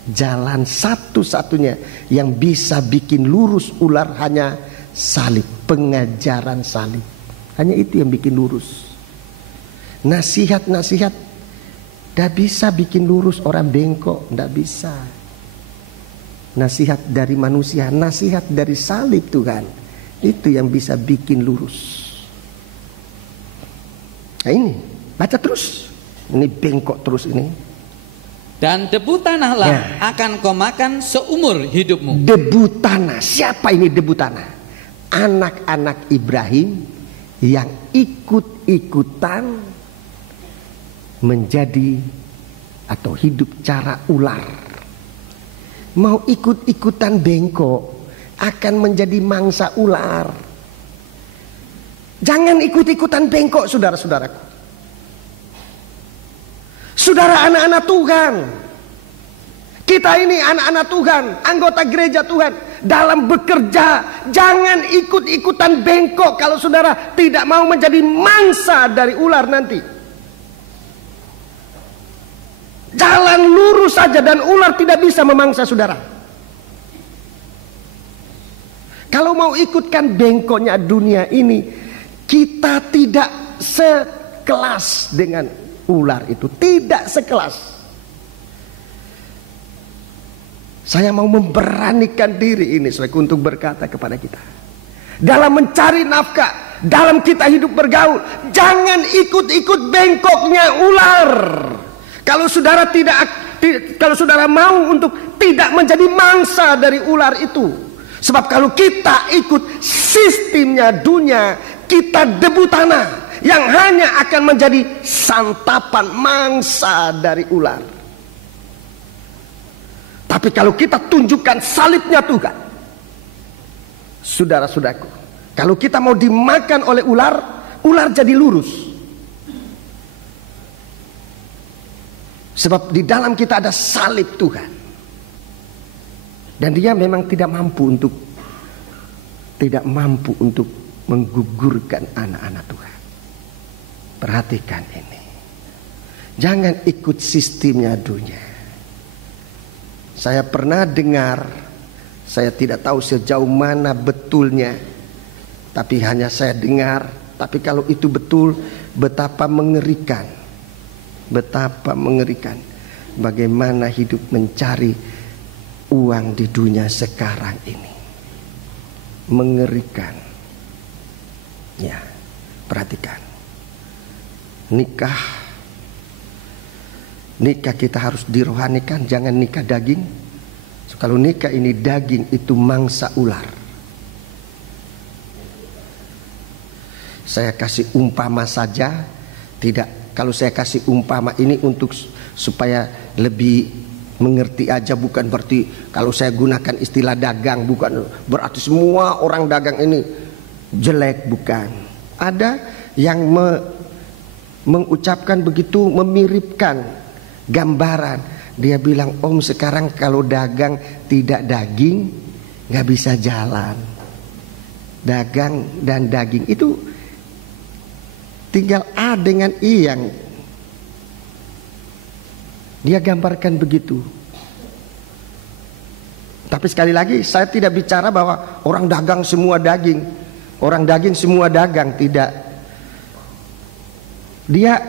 jalan satu-satunya yang bisa bikin lurus ular hanya salib, pengajaran salib. Hanya itu yang bikin lurus. Nasihat-nasihat tidak bisa bikin lurus orang bengkok, tidak bisa. Nasihat dari manusia, nasihat dari salib Tuhan, itu yang bisa bikin lurus. Nah ini, baca terus. Ini bengkok terus ini. Dan debu tanahlah akan kau makan seumur hidupmu. Debu tanah. Siapa ini debu tanah? Anak-anak Ibrahim yang ikut-ikutan menjadi atau hidup cara ular. Mau ikut-ikutan bengkok akan menjadi mangsa ular. Jangan ikut-ikutan bengkok, saudara-saudaraku. Saudara, anak-anak Tuhan, kita ini anak-anak Tuhan, anggota gereja Tuhan, dalam bekerja jangan ikut-ikutan bengkok kalau saudara tidak mau menjadi mangsa dari ular nanti. Jalan lurus saja dan ular tidak bisa memangsa saudara. Kalau mau ikutkan bengkoknya dunia ini, kita tidak sekelas dengan ular itu, tidak sekelas. Saya mau memberanikan diri ini untuk berkata kepada kita, dalam mencari nafkah, dalam kita hidup bergaul, jangan ikut-ikut bengkoknya ular. Kalau saudara mau untuk tidak menjadi mangsa dari ular itu. Sebab kalau kita ikut sistemnya dunia, kita debu tanah yang hanya akan menjadi santapan mangsa dari ular. Tapi kalau kita tunjukkan salibnya Tuhan, saudara-saudaraku, kalau kita mau dimakan oleh ular, ular jadi lurus. Sebab di dalam kita ada salib Tuhan. Dan dia memang tidak mampu untuk menggugurkan anak-anak Tuhan. Perhatikan ini. Jangan ikut sistemnya dunia. Saya pernah dengar, saya tidak tahu sejauh mana betulnya, tapi hanya saya dengar. Tapi kalau itu betul, betapa mengerikan. Betapa mengerikan bagaimana hidup mencari uang di dunia sekarang ini. Mengerikan. Ya, perhatikan. Nikah kita harus dirohanikan, jangan nikah daging. Kalau nikah ini daging, itu mangsa ular. Saya kasih umpama saja, tidak. Kalau saya kasih umpama ini untuk supaya lebih mengerti aja, bukan berarti kalau saya gunakan istilah dagang, bukan berarti semua orang dagang ini jelek, bukan. Ada yang mengucapkan begitu, memiripkan gambaran. Dia bilang, om sekarang kalau dagang tidak daging nggak bisa jalan. Dagang dan daging itu tinggal A dengan I yang dia gambarkan begitu. Tapi sekali lagi saya tidak bicara bahwa orang dagang semua daging, orang daging semua dagang, tidak. Dia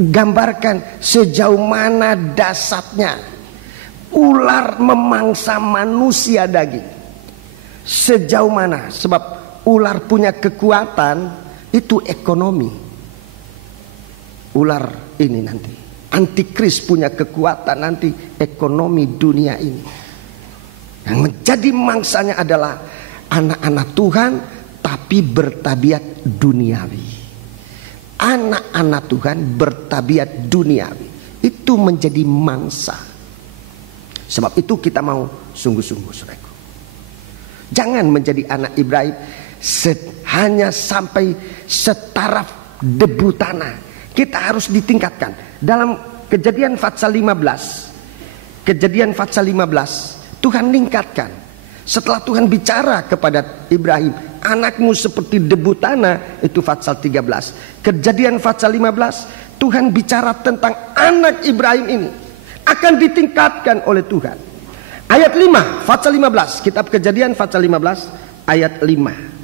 gambarkan sejauh mana dasarnya ular memangsa manusia daging. Sejauh mana, sebab ular punya kekuatan itu ekonomi. Ular ini nanti, antikris punya kekuatan nanti ekonomi dunia ini. Yang menjadi mangsanya adalah anak-anak Tuhan tapi bertabiat duniawi. Anak-anak Tuhan bertabiat duniawi, itu menjadi mangsa. Sebab itu kita mau sungguh-sungguh, saudaraku. Jangan menjadi anak Ibrahim hanya sampai setaraf debu tanah. Kita harus ditingkatkan. Dalam Kejadian pasal 15, Kejadian pasal 15, Tuhan meningkatkan. Setelah Tuhan bicara kepada Ibrahim, anakmu seperti debu tanah, itu pasal 13. Kejadian pasal 15, Tuhan bicara tentang anak Ibrahim ini akan ditingkatkan oleh Tuhan. Ayat 5, pasal 15, kitab Kejadian pasal 15 ayat 5.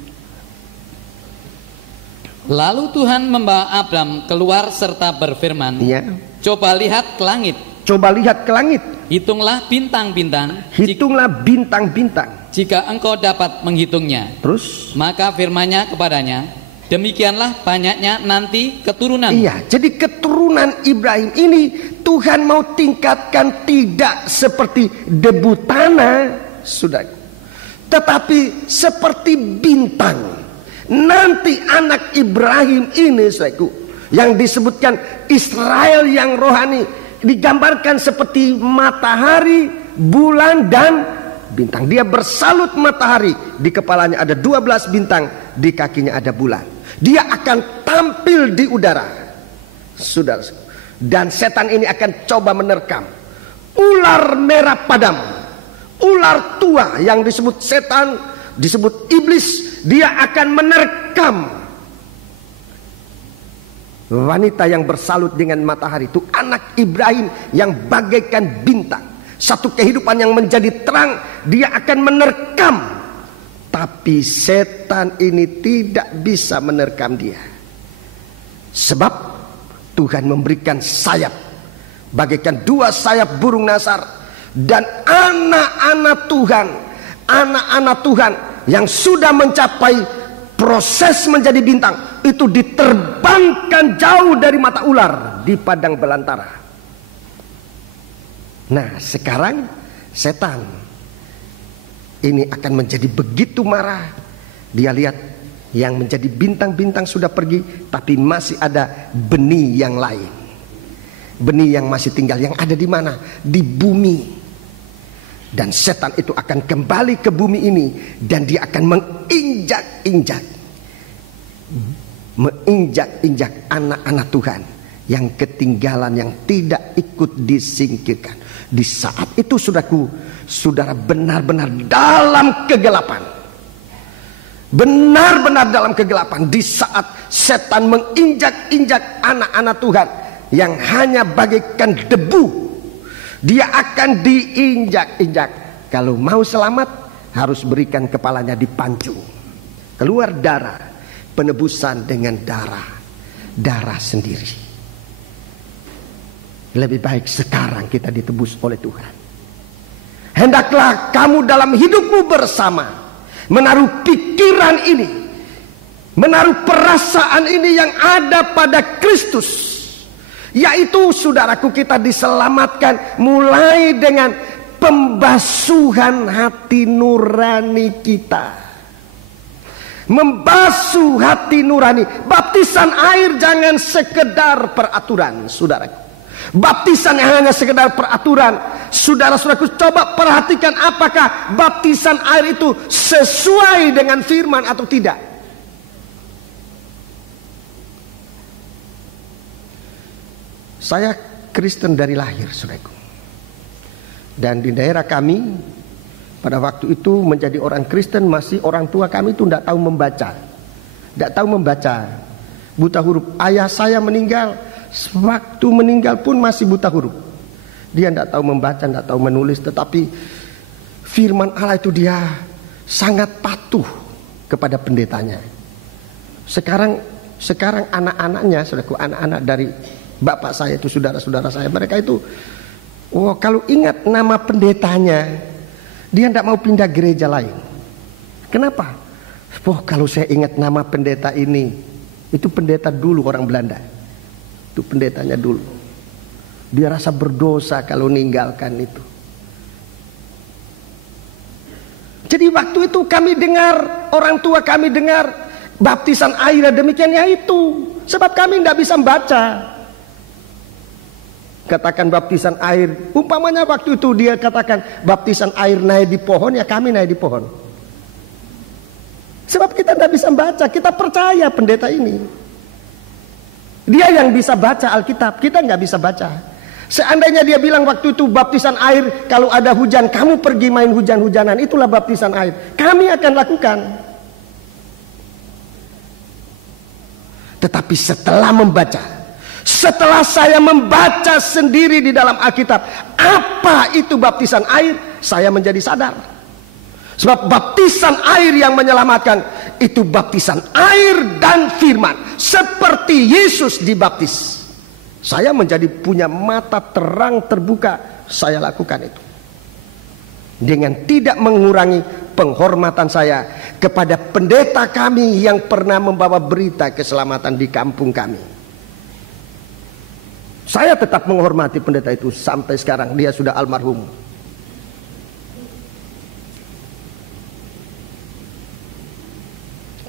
Lalu Tuhan membawa Abram keluar serta berfirman, ya. Coba lihat ke langit. Coba lihat ke langit. Hitunglah bintang-bintang. Hitunglah bintang-bintang. Jika engkau dapat menghitungnya. Terus? Maka firman-Nya kepadanya, demikianlah banyaknya nanti keturunan. Iya, jadi keturunan Ibrahim ini Tuhan mau tingkatkan tidak seperti debu tanah, sudah, tetapi seperti bintang. Nanti anak Ibrahim ini, saudaraku, yang disebutkan Israel yang rohani digambarkan seperti matahari, bulan, dan bintang. Dia bersalut matahari, di kepalanya ada 12 bintang, di kakinya ada bulan. Dia akan tampil di udara, saudara. Dan setan ini akan coba menerkam ular merah padam, ular tua yang disebut setan, disebut iblis. Dia akan menerkam wanita yang bersalut dengan matahari, itu anak Ibrahim yang bagaikan bintang, satu kehidupan yang menjadi terang. Dia akan menerkam, tapi setan ini tidak bisa menerkam dia, sebab Tuhan memberikan sayap bagaikan 2 sayap burung nasar. Dan anak-anak Tuhan yang sudah mencapai proses menjadi bintang itu diterbangkan jauh dari mata ular di padang belantara. Nah, sekarang setan ini akan menjadi begitu marah. Dia lihat yang menjadi bintang-bintang sudah pergi, tapi masih ada benih yang lain. Benih yang masih tinggal, yang ada di mana? Di bumi. Dan setan itu akan kembali ke bumi ini, dan dia akan menginjak-injak anak-anak Tuhan yang ketinggalan, yang tidak ikut disingkirkan. Di saat itu, saudara, benar-benar dalam kegelapan. Benar-benar dalam kegelapan. Di saat setan menginjak-injak anak-anak Tuhan yang hanya bagaikan debu, dia akan diinjak-injak. Kalau mau selamat, harus berikan kepalanya dipancung. Keluar darah, penebusan dengan darah sendiri. Lebih baik sekarang kita ditebus oleh Tuhan. Hendaklah kamu dalam hidupmu bersama menaruh pikiran ini, menaruh perasaan ini yang ada pada Kristus, yaitu, saudaraku, kita diselamatkan mulai dengan pembasuhan hati nurani kita. Membasuh hati nurani. Baptisan air jangan sekedar peraturan, saudaraku. Baptisan yang hanya sekedar peraturan, saudara-saudaraku, coba perhatikan apakah baptisan air itu sesuai dengan firman atau tidak. Saya Kristen dari lahir, saudaraku. Dan di daerah kami pada waktu itu menjadi orang Kristen, masih orang tua kami itu tidak tahu membaca. Tidak tahu membaca, buta huruf. Ayah saya meninggal, waktu meninggal pun masih buta huruf. Dia tidak tahu membaca, tidak tahu menulis, tetapi firman Allah itu dia sangat patuh kepada pendetanya. Sekarang anak-anaknya, saudaraku, anak-anak dari bapak saya itu, saudara-saudara saya, mereka itu, kalau ingat nama pendetanya, dia tidak mau pindah gereja lain. Kenapa? Kalau saya ingat nama pendeta ini, itu pendeta dulu orang Belanda, itu pendetanya dulu. Dia rasa berdosa kalau meninggalkan itu. Jadi waktu itu kami dengar, orang tua kami dengar baptisan air demikian, ya itu sebab kami tidak bisa membaca. Katakan baptisan air, umpamanya waktu itu dia katakan baptisan air naik di pohon, ya kami naik di pohon. Sebab kita tidak bisa membaca, kita percaya pendeta ini. Dia yang bisa baca Alkitab, kita nggak bisa baca. Seandainya dia bilang waktu itu baptisan air, kalau ada hujan kamu pergi main hujan-hujanan, itulah baptisan air, kami akan lakukan. Tetapi setelah membaca, setelah saya membaca sendiri di dalam Alkitab apa itu baptisan air, saya menjadi sadar. Sebab baptisan air yang menyelamatkan itu baptisan air dan firman, seperti Yesus dibaptis. Saya menjadi punya mata terang terbuka, saya lakukan itu dengan tidak mengurangi penghormatan saya kepada pendeta kami yang pernah membawa berita keselamatan di kampung kami. Saya tetap menghormati pendeta itu sampai sekarang, dia sudah almarhum.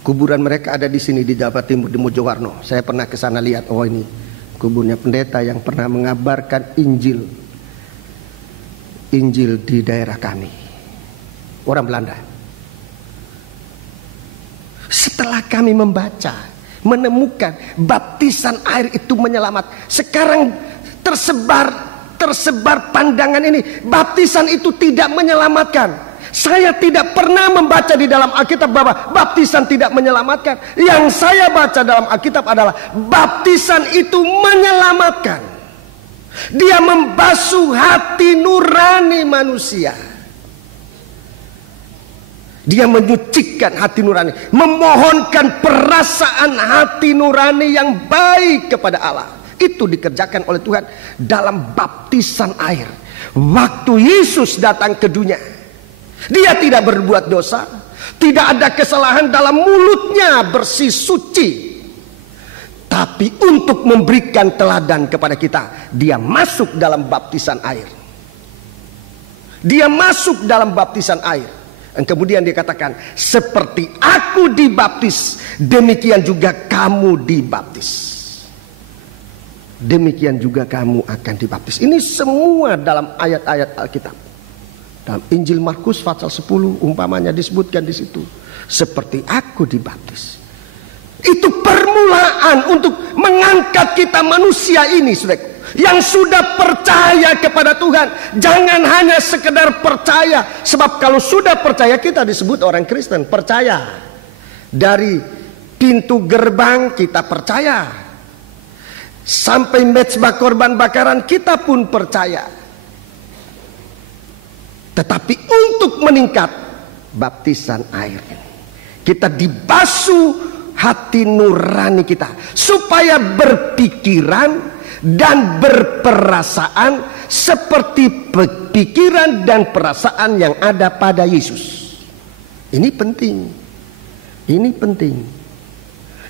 Kuburan mereka ada di sini di Jawa Timur, di Mojowarno. Saya pernah ke sana lihat, oh ini kuburnya pendeta yang pernah mengabarkan Injil di daerah kami. Orang Belanda. Setelah kami membaca, menemukan baptisan air itu menyelamat. Sekarang tersebar pandangan ini, baptisan itu tidak menyelamatkan. Saya tidak pernah membaca di dalam Alkitab bahwa baptisan tidak menyelamatkan. Yang saya baca dalam Alkitab adalah baptisan itu menyelamatkan. Dia membasuh hati nurani manusia. Dia menyucikan hati nurani, memohonkan perasaan hati nurani yang baik kepada Allah. Itu dikerjakan oleh Tuhan dalam baptisan air. Waktu Yesus datang ke dunia, Dia tidak berbuat dosa, tidak ada kesalahan dalam mulutnya, bersih suci. Tapi untuk memberikan teladan kepada kita, Dia masuk dalam baptisan air. Dia masuk dalam baptisan air. Dan kemudian Dia katakan, seperti aku dibaptis, demikian juga kamu dibaptis. Demikian juga kamu akan dibaptis. Ini semua dalam ayat-ayat Alkitab. Dalam Injil Markus pasal 10 umpamanya disebutkan di situ, seperti aku dibaptis. Itu permulaan untuk mengangkat kita manusia ini, saudara, yang sudah percaya kepada Tuhan. Jangan hanya sekedar percaya, sebab kalau sudah percaya kita disebut orang Kristen. Percaya dari pintu gerbang kita percaya, sampai mezbah korban bakaran kita pun percaya. Tetapi untuk meningkat baptisan air, kita dibasuh hati nurani kita, supaya berpikiran dan berperasaan seperti pikiran dan perasaan yang ada pada Yesus. Ini penting. Ini penting.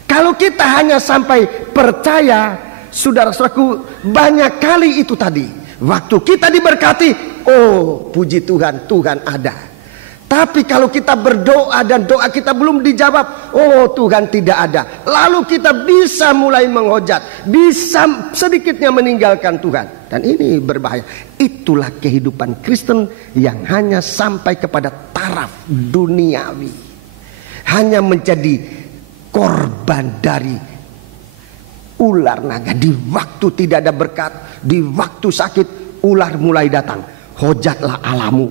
Kalau kita hanya sampai percaya, saudara-saudaraku, banyak kali itu tadi. Waktu kita diberkati, oh puji Tuhan, Tuhan ada. Tapi kalau kita berdoa dan doa kita belum dijawab, oh Tuhan tidak ada. Lalu kita bisa mulai menghujat, bisa sedikitnya meninggalkan Tuhan. Dan ini berbahaya. Itulah kehidupan Kristen yang hanya sampai kepada taraf duniawi, hanya menjadi korban dari ular naga. Di waktu tidak ada berkat, di waktu sakit, ular mulai datang. Hojatlah Allahmu,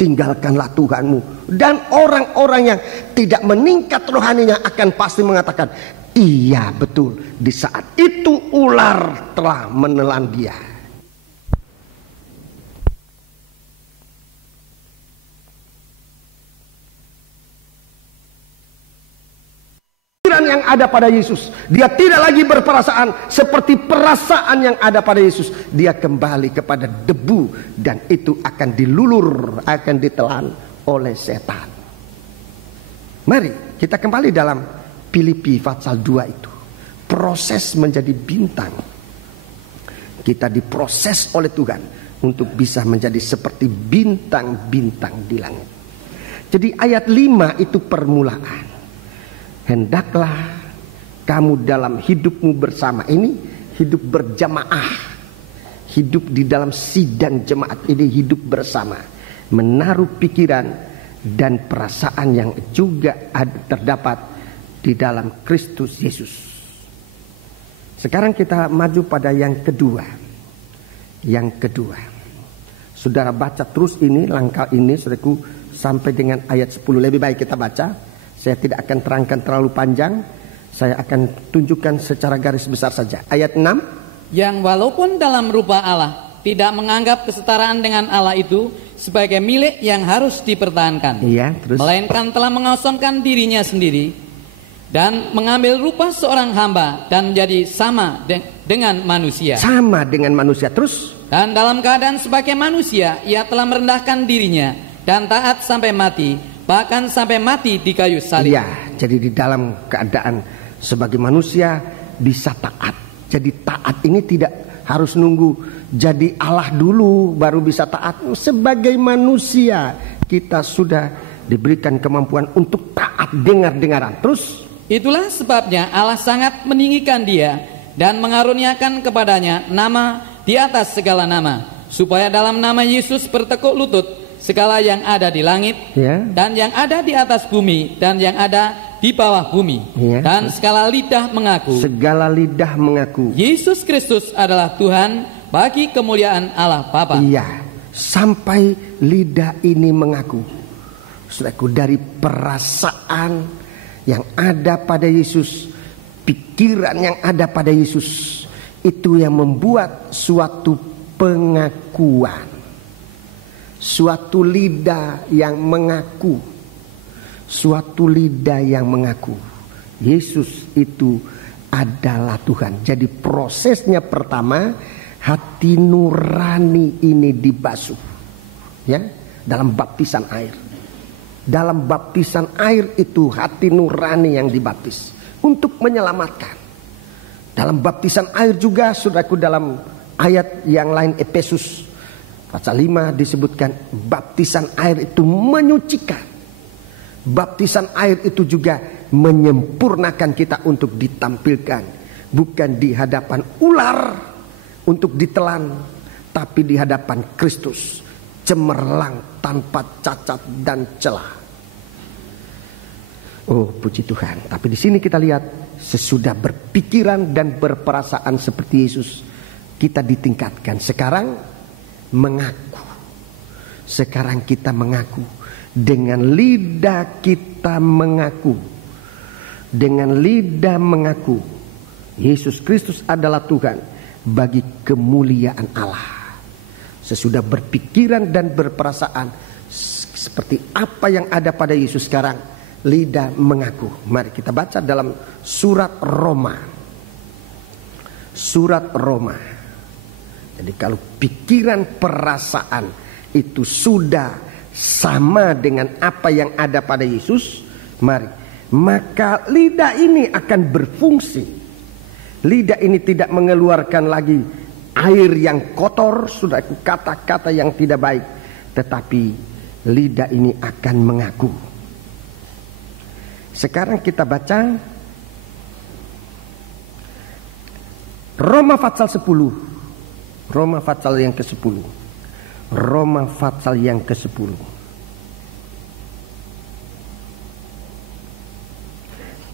tinggalkanlah Tuhanmu. Dan orang-orang yang tidak meningkat rohaninya akan pasti mengatakan, iya betul, di saat itu ular telah menelan dia. Yang ada pada Yesus, dia tidak lagi berperasaan seperti perasaan yang ada pada Yesus. Dia kembali kepada debu, dan itu akan dilulur, akan ditelan oleh setan. Mari kita kembali dalam Filipi pasal 2 itu. Proses menjadi bintang. Kita diproses oleh Tuhan untuk bisa menjadi seperti bintang-bintang di langit. Jadi ayat 5 itu permulaan. Hendaklah kamu dalam hidupmu bersama ini, hidup berjamaah, hidup di dalam sidang jemaat ini, hidup bersama, menaruh pikiran dan perasaan yang juga terdapat di dalam Kristus Yesus. Sekarang kita maju pada yang kedua. Yang kedua, saudara baca terus ini, langkah ini saudaraku, sampai dengan ayat 10. Lebih baik kita baca. Saya tidak akan terangkan terlalu panjang. Saya akan tunjukkan secara garis besar saja. Ayat 6. Yang walaupun dalam rupa Allah, tidak menganggap kesetaraan dengan Allah itu sebagai milik yang harus dipertahankan. Iya, terus. Melainkan telah mengosongkan dirinya sendiri dan mengambil rupa seorang hamba dan menjadi sama dengan manusia. Sama dengan manusia. Terus. Dan dalam keadaan sebagai manusia, ia telah merendahkan dirinya dan taat sampai mati, bahkan sampai mati di kayu salib. Iya, jadi di dalam keadaan sebagai manusia bisa taat. Jadi taat ini tidak harus nunggu jadi Allah dulu baru bisa taat. Sebagai manusia kita sudah diberikan kemampuan untuk taat dengar-dengaran. Terus, itulah sebabnya Allah sangat meninggikan dia dan mengaruniakan kepadanya nama di atas segala nama, supaya dalam nama Yesus bertekuk lutut segala yang ada di langit dan yang ada di atas bumi dan yang ada di bawah bumi, dan segala lidah mengaku Yesus Kristus adalah Tuhan bagi kemuliaan Allah Bapa. Iya, sampai lidah ini mengaku, saudaraku, dari perasaan yang ada pada Yesus, pikiran yang ada pada Yesus, itu yang membuat suatu pengakuan, suatu lidah yang mengaku, suatu lidah yang mengaku Yesus itu adalah Tuhan. Jadi prosesnya pertama, hati nurani ini dibasuh, ya, dalam baptisan air. Dalam baptisan air itu hati nurani yang dibaptis untuk menyelamatkan. Dalam baptisan air juga, saudaraku, dalam ayat yang lain Efesus pasal 5 disebutkan baptisan air itu menyucikan. Baptisan air itu juga menyempurnakan kita untuk ditampilkan, bukan di hadapan ular untuk ditelan, tapi di hadapan Kristus, cemerlang tanpa cacat dan celah. Oh, puji Tuhan. Tapi di sini kita lihat, sesudah berpikiran dan berperasaan seperti Yesus, kita ditingkatkan. Sekarang mengaku. Sekarang kita mengaku. Dengan lidah kita mengaku. Dengan lidah mengaku Yesus Kristus adalah Tuhan bagi kemuliaan Allah. Sesudah berpikiran dan berperasaan seperti apa yang ada pada Yesus, sekarang lidah mengaku. Mari kita baca dalam surat Roma. Surat Roma. Jadi kalau pikiran perasaan itu sudah sama dengan apa yang ada pada Yesus, maka lidah ini akan berfungsi. Lidah ini tidak mengeluarkan lagi air yang kotor, sudah kata-kata yang tidak baik, tetapi lidah ini akan mengaku. Sekarang kita baca Roma pasal 10. Roma pasal yang ke-10. Roma pasal yang ke-10.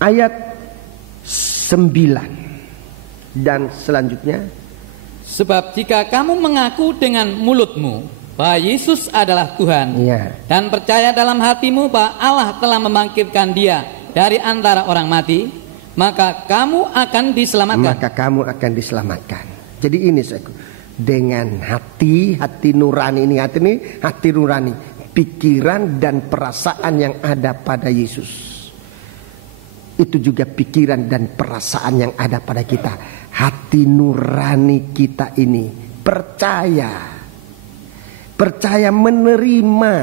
Ayat 9 dan selanjutnya. Sebab jika kamu mengaku dengan mulutmu bahwa Yesus adalah Tuhan, dan percaya dalam hatimu bahwa Allah telah membangkitkan dia dari antara orang mati, maka kamu akan diselamatkan. Jadi ini, dengan hati nurani ini, hati nurani, pikiran dan perasaan yang ada pada Yesus, itu juga pikiran dan perasaan yang ada pada kita. Hati nurani kita ini percaya menerima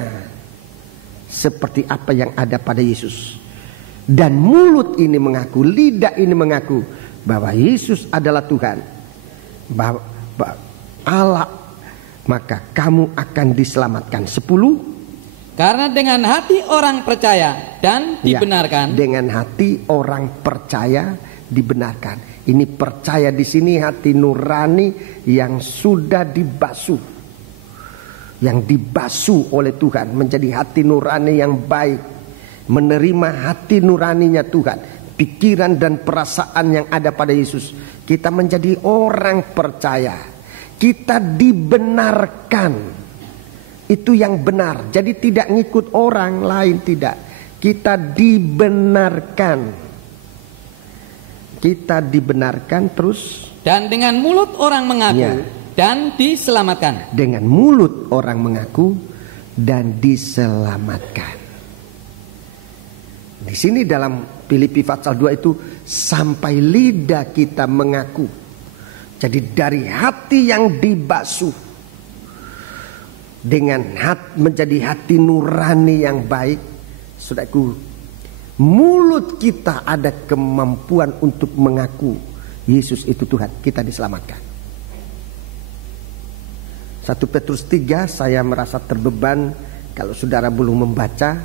seperti apa yang ada pada Yesus. Dan mulut ini mengaku, lidah ini mengaku bahwa Yesus adalah Tuhan, bahwa Allah, maka kamu akan diselamatkan. 10. Karena dengan hati orang percaya dan dibenarkan. Dengan hati orang percaya dibenarkan. Ini percaya di sini hati nurani yang sudah dibasuh, yang dibasuh oleh Tuhan menjadi hati nurani yang baik, menerima hati nuraninya Tuhan, pikiran dan perasaan yang ada pada Yesus. Kita menjadi orang percaya, kita dibenarkan. Itu yang benar. Jadi tidak ngikut orang lain, tidak. Kita dibenarkan. Kita dibenarkan terus. Dan dengan mulut orang mengaku dan diselamatkan. Dengan mulut orang mengaku dan diselamatkan. Di sini dalam Filipi pasal 2 itu sampai lidah kita mengaku. Jadi dari hati yang dibasuh dengan menjadi hati nurani yang baik, saudaraku, mulut kita ada kemampuan untuk mengaku Yesus itu Tuhan, kita diselamatkan. 1 Petrus 3, saya merasa terbeban kalau saudara belum membaca.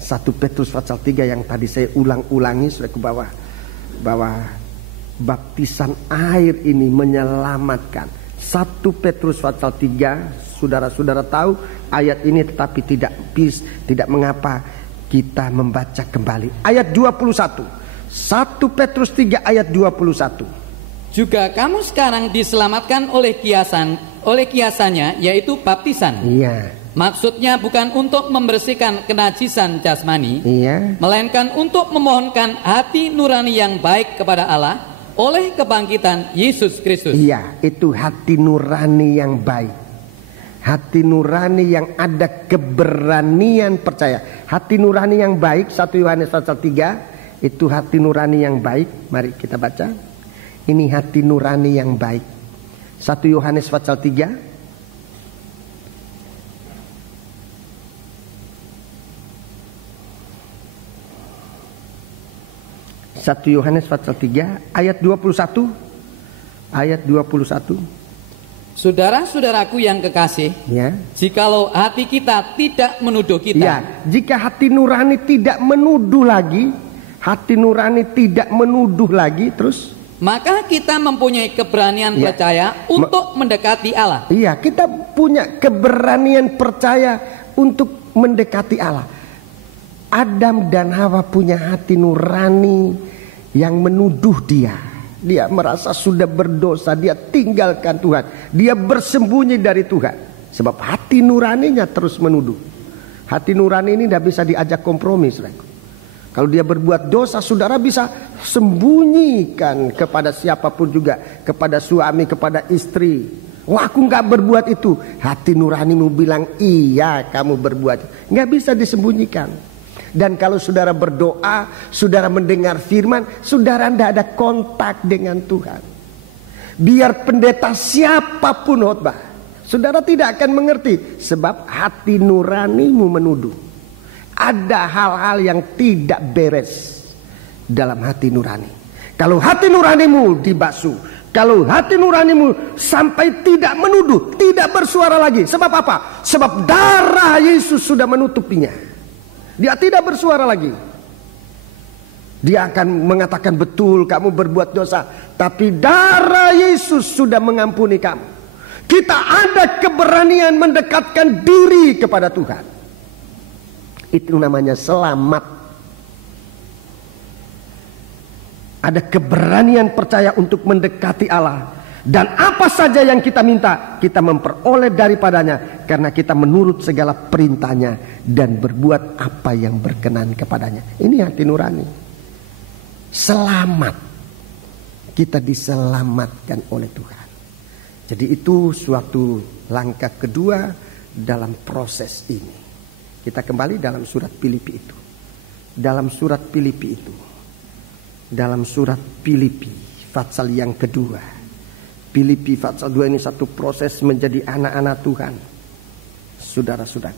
1 Petrus pasal 3 yang tadi saya ulang-ulangi sudah ke bawah, bahwa baptisan air ini menyelamatkan. 1 Petrus pasal 3, saudara-saudara tahu ayat ini, tetapi tidak mengapa kita membaca kembali. Ayat 21, 1 Petrus 3 ayat 21. Juga kamu sekarang diselamatkan oleh kiasannya, yaitu baptisan. Iya. Maksudnya bukan untuk membersihkan kenajisan jasmani, Iya. melainkan untuk memohonkan hati nurani yang baik kepada Allah oleh kebangkitan Yesus Kristus. Iya, itu hati nurani yang baik. Hati nurani yang ada keberanian percaya. Hati nurani yang baik, 1 Yohanes pasal 3, itu hati nurani yang baik. Mari kita baca. Ini hati nurani yang baik. 1 Yohanes pasal 3. 1 Yohanes pasal 3 ayat 21. Ayat 21. Saudara-saudaraku yang kekasih, Ya. jikalau hati kita tidak menuduh kita, Ya, jika hati nurani tidak menuduh lagi, hati nurani tidak menuduh lagi, terus maka kita mempunyai keberanian Ya. percaya untuk mendekati Allah. iya, kita punya keberanian percaya untuk mendekati Allah. Adam dan Hawa punya hati nurani yang menuduh dia. Dia merasa sudah berdosa, dia tinggalkan Tuhan, dia bersembunyi dari Tuhan. Sebab hati nuraninya terus menuduh. Hati nurani ini tidak bisa diajak kompromi, saudara. Kalau dia berbuat dosa, saudara bisa sembunyikan kepada siapapun juga, kepada suami, kepada istri. Wah, aku nggak berbuat itu. Hati nuranimu bilang iya, kamu berbuat. Nggak bisa disembunyikan. Dan kalau saudara berdoa, saudara mendengar firman, saudara tidak ada kontak dengan Tuhan. Biar pendeta siapapun khotbah, saudara tidak akan mengerti, sebab hati nuranimu menuduh. Ada hal-hal yang tidak beres dalam hati nurani. Kalau hati nuranimu dibasuh, kalau hati nuranimu sampai tidak menuduh, tidak bersuara lagi. Sebab apa? Sebab darah Yesus sudah menutupinya. Dia tidak bersuara lagi. Dia akan mengatakan betul kamu berbuat dosa, tapi darah Yesus sudah mengampuni kamu. Kita ada keberanian mendekatkan diri kepada Tuhan. Itu namanya selamat. Ada keberanian percaya untuk mendekati Allah. Dan apa saja yang kita minta, kita memperoleh daripadanya, karena kita menurut segala perintahnya dan berbuat apa yang berkenan kepadanya. Ini hati nurani. Selamat. Kita diselamatkan oleh Tuhan. Jadi itu suatu langkah kedua dalam proses ini. Kita kembali dalam surat Filipi itu. Dalam surat Filipi itu. Dalam surat Filipi pasal yang kedua. Filipi pasal 2 ini satu proses menjadi anak-anak Tuhan. Saudara-saudara,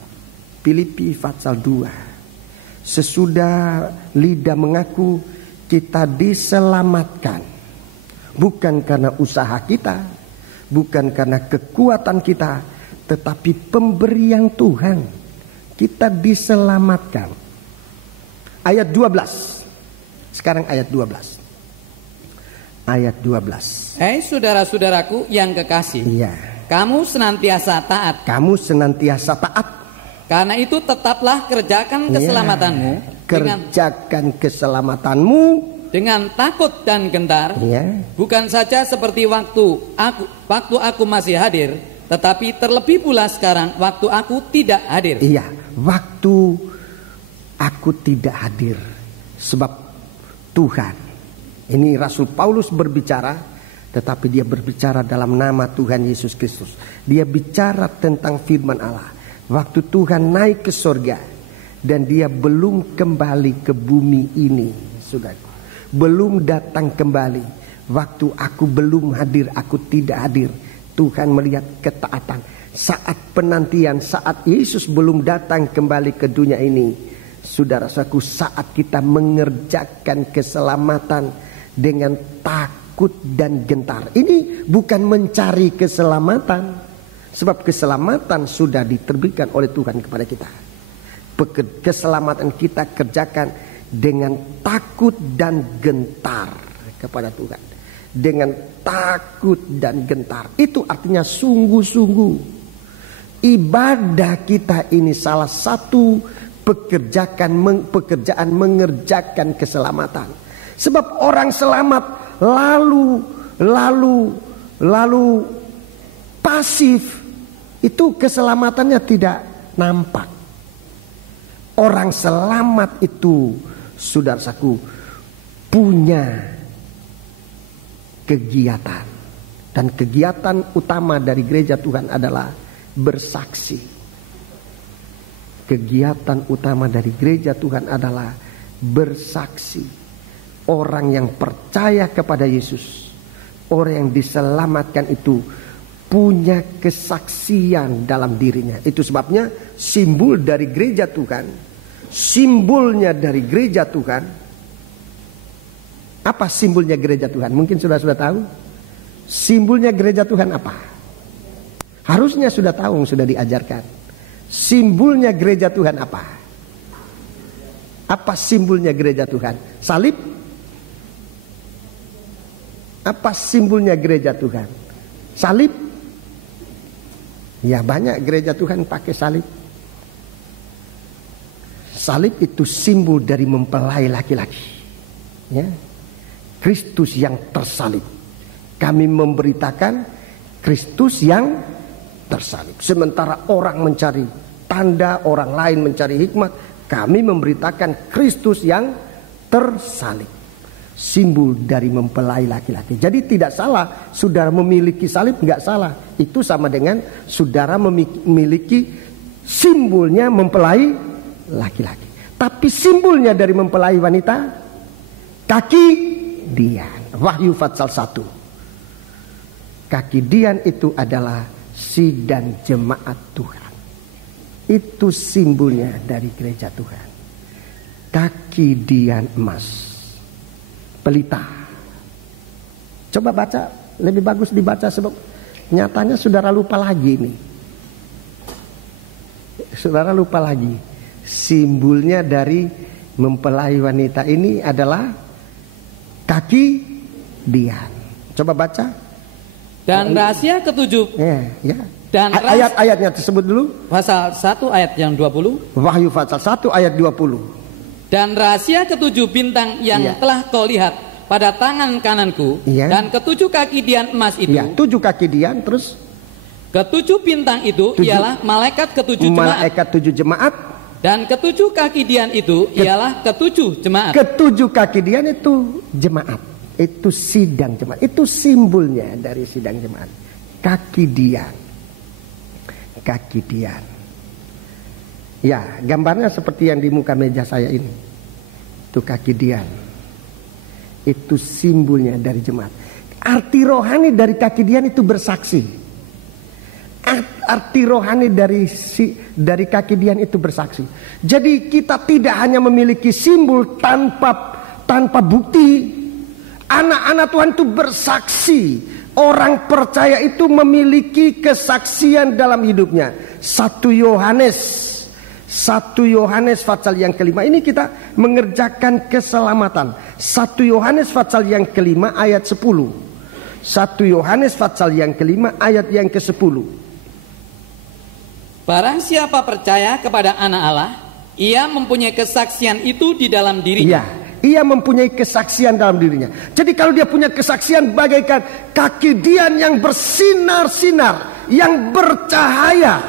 Filipi pasal 2. Sesudah lidah mengaku, kita diselamatkan. Bukan karena usaha kita, bukan karena kekuatan kita, tetapi pemberian Tuhan. Kita diselamatkan. Ayat 12. Sekarang ayat 12. Ayat 12. Hai saudara-saudaraku yang kekasih, Iya. kamu senantiasa taat. Kamu senantiasa taat. Karena itu tetaplah kerjakan keselamatanmu Kerjakan keselamatanmu dengan takut dan gentar. ya. Bukan saja seperti waktu aku masih hadir, tetapi terlebih pula sekarang waktu aku tidak hadir. Iya, waktu aku tidak hadir. Sebab Tuhan, ini Rasul Paulus berbicara, tetapi dia berbicara dalam nama Tuhan Yesus Kristus. Dia bicara tentang firman Allah. Waktu Tuhan naik ke surga dan dia belum kembali ke bumi ini, saudara. Belum datang kembali. Waktu aku belum hadir, aku tidak hadir. Tuhan melihat ketaatan. Saat penantian, saat Yesus belum datang kembali ke dunia ini, saudara-saudaraku, saat kita mengerjakan keselamatan dengan takut dan gentar. Ini bukan mencari keselamatan, sebab keselamatan sudah diterbitkan oleh Tuhan kepada kita. keselamatan kita kerjakan dengan takut dan gentar kepada Tuhan. Dengan takut dan gentar. Itu artinya sungguh-sungguh. Ibadah kita ini salah satu pekerjaan mengerjakan keselamatan. Sebab orang selamat lalu pasif, itu keselamatannya tidak nampak. Orang selamat itu, saudaraku, punya kegiatan. Dan kegiatan utama dari gereja Tuhan adalah bersaksi. Kegiatan utama dari gereja Tuhan adalah bersaksi. Orang yang percaya kepada Yesus, orang yang diselamatkan itu punya kesaksian dalam dirinya. Itu sebabnya simbol dari gereja Tuhan, simbolnya dari gereja Tuhan. Apa simbolnya gereja Tuhan? Mungkin sudah tahu. Simbolnya gereja Tuhan apa? Harusnya sudah tahu, sudah diajarkan. Simbolnya gereja Tuhan apa? Apa simbolnya gereja Tuhan? Salib? Apa simbolnya gereja Tuhan? Salib? Ya, banyak gereja Tuhan pakai salib. Salib itu simbol dari mempelai laki-laki. Ya. Kristus yang tersalib. Kami memberitakan Kristus yang tersalib. Sementara orang mencari tanda, orang lain mencari hikmat, kami memberitakan Kristus yang tersalib. Simbol dari mempelai laki-laki. Jadi tidak salah saudara memiliki salib, enggak salah. Itu sama dengan saudara memiliki simbolnya mempelai laki-laki. Tapi simbolnya dari mempelai wanita, kaki dian. Wahyu pasal 1. Kaki dian itu adalah sidang jemaat Tuhan. Itu simbolnya dari gereja Tuhan. Kaki dian emas, pelita. Coba baca, lebih bagus dibaca sebab nyatanya saudara lupa lagi nih. Saudara lupa lagi. Simbolnya dari mempelai wanita ini adalah kaki dian. Coba baca. Dan rahasia ketujuh. Ya. Dan ayat-ayatnya tersebut dulu. Pasal 1 ayat yang 20. Wahyu pasal 1 ayat 20. Dan rahasia ketujuh bintang yang telah kau lihat pada tangan kananku, dan ketujuh kaki dian emas itu. Ya, 7 kaki dian, terus ketujuh bintang itu ialah malaikat ketujuh jemaat. Malaikat 7 jemaat. Dan ketujuh kaki dian itu ialah ketujuh jemaat. Ketujuh kaki dian itu jemaat. Itu sidang jemaat. Itu simbolnya dari sidang jemaat. Kaki dian. Kaki dian. Ya, gambarnya seperti yang di muka meja saya ini. Itu kaki dian. Itu simbolnya dari jemaat. Arti rohani dari kaki dian itu bersaksi. Arti rohani dari kaki dian itu bersaksi. Jadi kita tidak hanya memiliki simbol tanpa bukti. Anak-anak Tuhan itu bersaksi. Orang percaya itu memiliki kesaksian dalam hidupnya. 1 Yohanes pasal yang kelima. Ini kita mengerjakan keselamatan. 1 Yohanes pasal yang kelima ayat 10. 1 Yohanes pasal yang kelima ayat yang ke-10. Barang siapa percaya kepada anak Allah, ia mempunyai kesaksian itu di dalam dirinya. Ya, ia mempunyai kesaksian dalam dirinya. Jadi kalau dia punya kesaksian bagaikan kaki dian yang bersinar-sinar, yang bercahaya.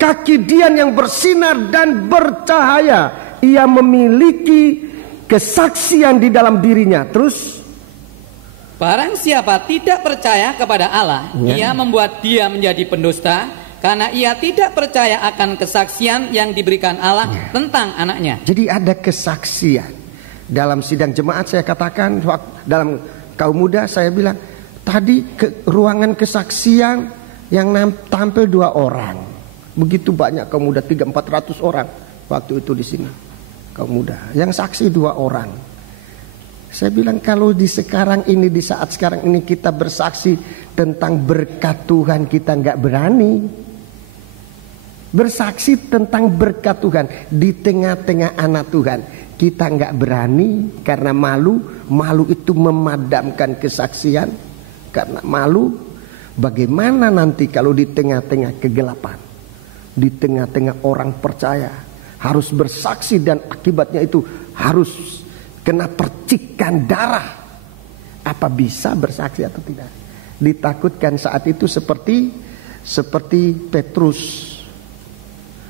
Kaki dian yang bersinar dan bercahaya. Ia memiliki kesaksian di dalam dirinya. Terus, barang siapa tidak percaya kepada Allah, ia membuat dia menjadi pendusta, karena ia tidak percaya akan kesaksian yang diberikan Allah tentang anaknya. Jadi ada kesaksian. Dalam sidang jemaat saya katakan, dalam kaum muda saya bilang, tadi ruangan kesaksian yang tampil 2 orang. Begitu banyak kaum muda, 300-400 orang waktu itu di sini. Kaum muda, yang saksi 2 orang. Saya bilang kalau di sekarang ini, di saat sekarang ini kita bersaksi tentang berkat Tuhan, kita nggak berani. Bersaksi tentang berkat Tuhan di tengah-tengah anak Tuhan. Kita nggak berani karena malu. Malu itu memadamkan kesaksian. Karena malu, bagaimana nanti kalau di tengah-tengah kegelapan, di tengah-tengah orang percaya harus bersaksi dan akibatnya itu harus kena percikan darah. Apa bisa bersaksi atau tidak? Ditakutkan saat itu seperti Petrus.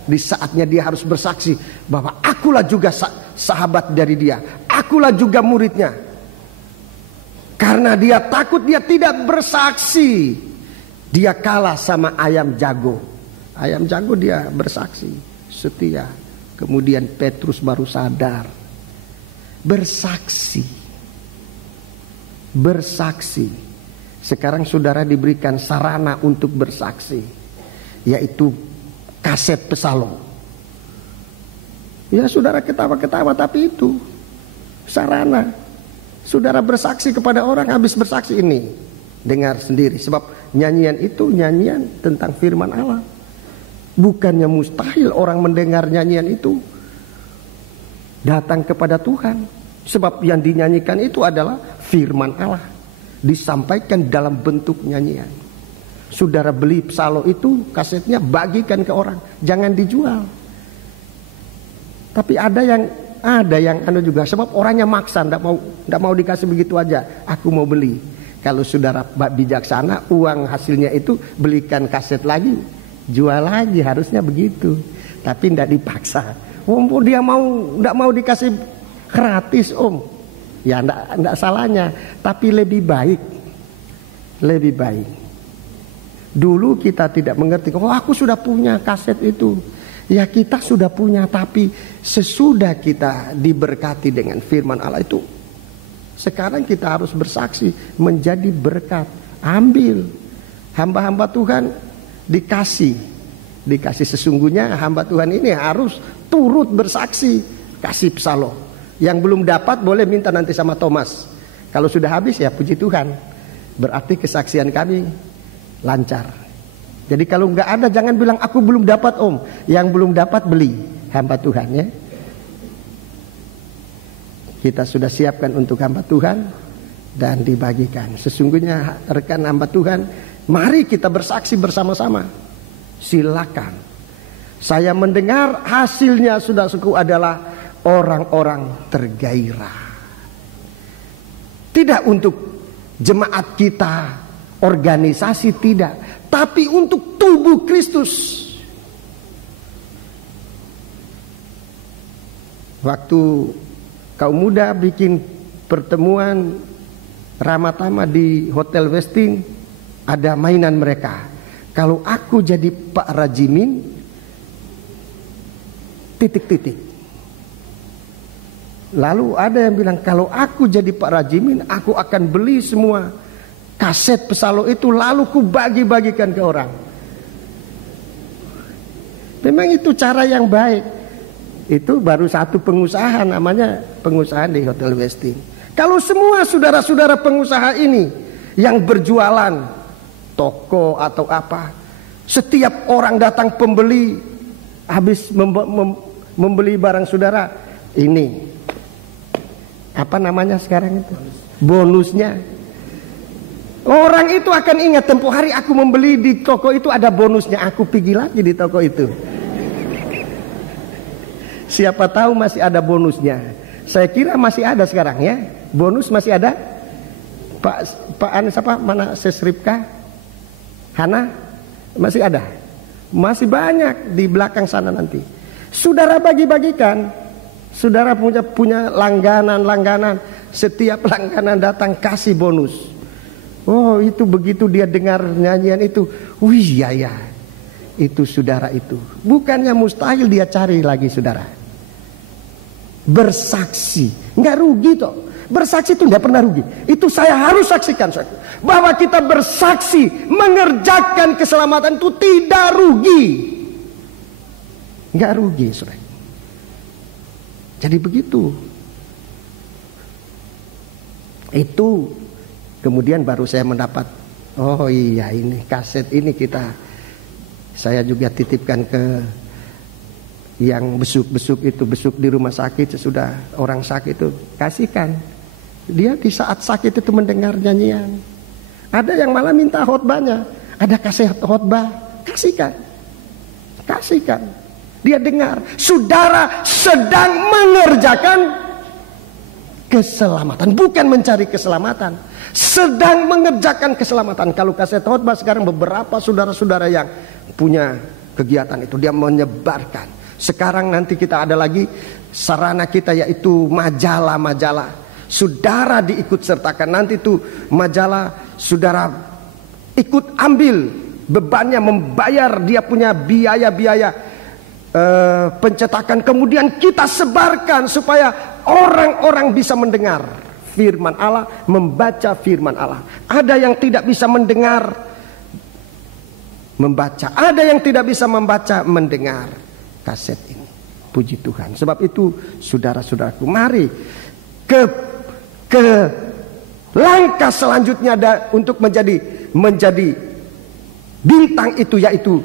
Di saatnya dia harus bersaksi bahwa akulah juga sahabat dari dia, akulah juga muridnya. Karena dia takut, dia tidak bersaksi. Dia kalah sama ayam jago. Ayam jago dia bersaksi, setia. Kemudian Petrus baru sadar. Bersaksi. Sekarang saudara diberikan sarana untuk bersaksi, yaitu kaset pesalong. Ya saudara ketawa-ketawa, tapi itu sarana. Saudara bersaksi kepada orang, habis bersaksi ini dengar sendiri. Sebab nyanyian itu nyanyian tentang firman Allah. Bukannya mustahil orang mendengar nyanyian itu datang kepada Tuhan. Sebab yang dinyanyikan itu adalah firman Allah, disampaikan dalam bentuk nyanyian. Saudara beli psalm itu, kasetnya bagikan ke orang, jangan dijual. Tapi ada yang juga, sebab orangnya maksa, ndak mau dikasih begitu aja. Aku mau beli. Kalau saudara bijaksana, uang hasilnya itu belikan kaset lagi, jual lagi, harusnya begitu. Tapi ndak dipaksa. Dia ndak mau dikasih gratis, Om. Ya ndak salahnya, tapi lebih baik. Dulu kita tidak mengerti, aku sudah punya kaset itu. Ya kita sudah punya, tapi sesudah kita diberkati dengan firman Allah itu, sekarang kita harus bersaksi menjadi berkat. Ambil. Hamba-hamba Tuhan dikasih sesungguhnya hamba Tuhan ini harus turut bersaksi. Kasih psalm. Yang belum dapat boleh minta nanti sama Thomas. Kalau sudah habis ya puji Tuhan, berarti kesaksian kami lancar. Jadi kalau nggak ada jangan bilang aku belum dapat, Om. Yang belum dapat beli, hamba Tuhan ya. Kita sudah siapkan untuk hamba Tuhan dan dibagikan. Sesungguhnya rekan hamba Tuhan, mari kita bersaksi bersama-sama. Silakan. Saya mendengar hasilnya saudaraku adalah orang-orang tergairah. Tidak untuk jemaat kita, organisasi, tidak, tapi untuk tubuh Kristus. Waktu kaum muda bikin pertemuan Ramatama di Hotel Westin, ada mainan mereka. Kalau aku jadi Pak Rajimin, titik-titik. Lalu ada yang bilang, kalau aku jadi Pak Rajimin, aku akan beli semua kaset psalm itu, lalu ku bagi-bagikan ke orang. Memang itu cara yang baik. Itu baru satu pengusaha, namanya pengusaha di Hotel Westin. Kalau semua saudara-saudara pengusaha ini yang berjualan toko atau apa, setiap orang datang pembeli, habis membeli barang saudara, ini apa namanya sekarang itu? Bonusnya. Orang itu akan ingat, tempo hari aku membeli di toko itu ada bonusnya, aku pergi lagi di toko itu. Siapa tahu masih ada bonusnya. Saya kira masih ada sekarang ya. Bonus masih ada. Pak siapa? Mana Sesripka? Hana? Masih ada. Masih banyak di belakang sana nanti. Saudara bagi-bagikan. Saudara punya langganan. Setiap langganan datang kasih bonus. Oh itu begitu dia dengar nyanyian itu, wih ya, itu saudara itu. Bukannya mustahil dia cari lagi saudara. Bersaksi, nggak rugi toh. Bersaksi itu nggak pernah rugi. Itu saya harus saksikan bahwa kita bersaksi mengerjakan keselamatan itu tidak rugi, nggak rugi saudara. Jadi begitu. Itu kemudian baru saya mendapat, oh iya ini kaset ini kita Saya juga titipkan ke yang besuk-besuk itu, besuk di rumah sakit sesudah orang sakit itu, kasihkan. Dia di saat sakit itu mendengar nyanyian. Ada yang malah minta khotbahnya, ada kaset khotbah, kasihkan. Kasihkan. Dia dengar, saudara sedang mengerjakan keselamatan, bukan mencari keselamatan, sedang mengerjakan keselamatan. Kalau kaset khotbah sekarang beberapa saudara-saudara yang punya kegiatan itu, dia menyebarkan. Sekarang nanti kita ada lagi sarana kita, yaitu majalah-majalah. Saudara diikut sertakan, nanti tuh majalah saudara ikut ambil bebannya, membayar dia punya biaya-biaya pencetakan, kemudian kita sebarkan supaya orang-orang bisa mendengar firman Allah, membaca firman Allah. Ada yang tidak bisa mendengar, membaca. Ada yang tidak bisa membaca, mendengar kaset ini. Puji Tuhan. Sebab itu saudara-saudaraku, mari ke langkah selanjutnya untuk menjadi bintang itu, yaitu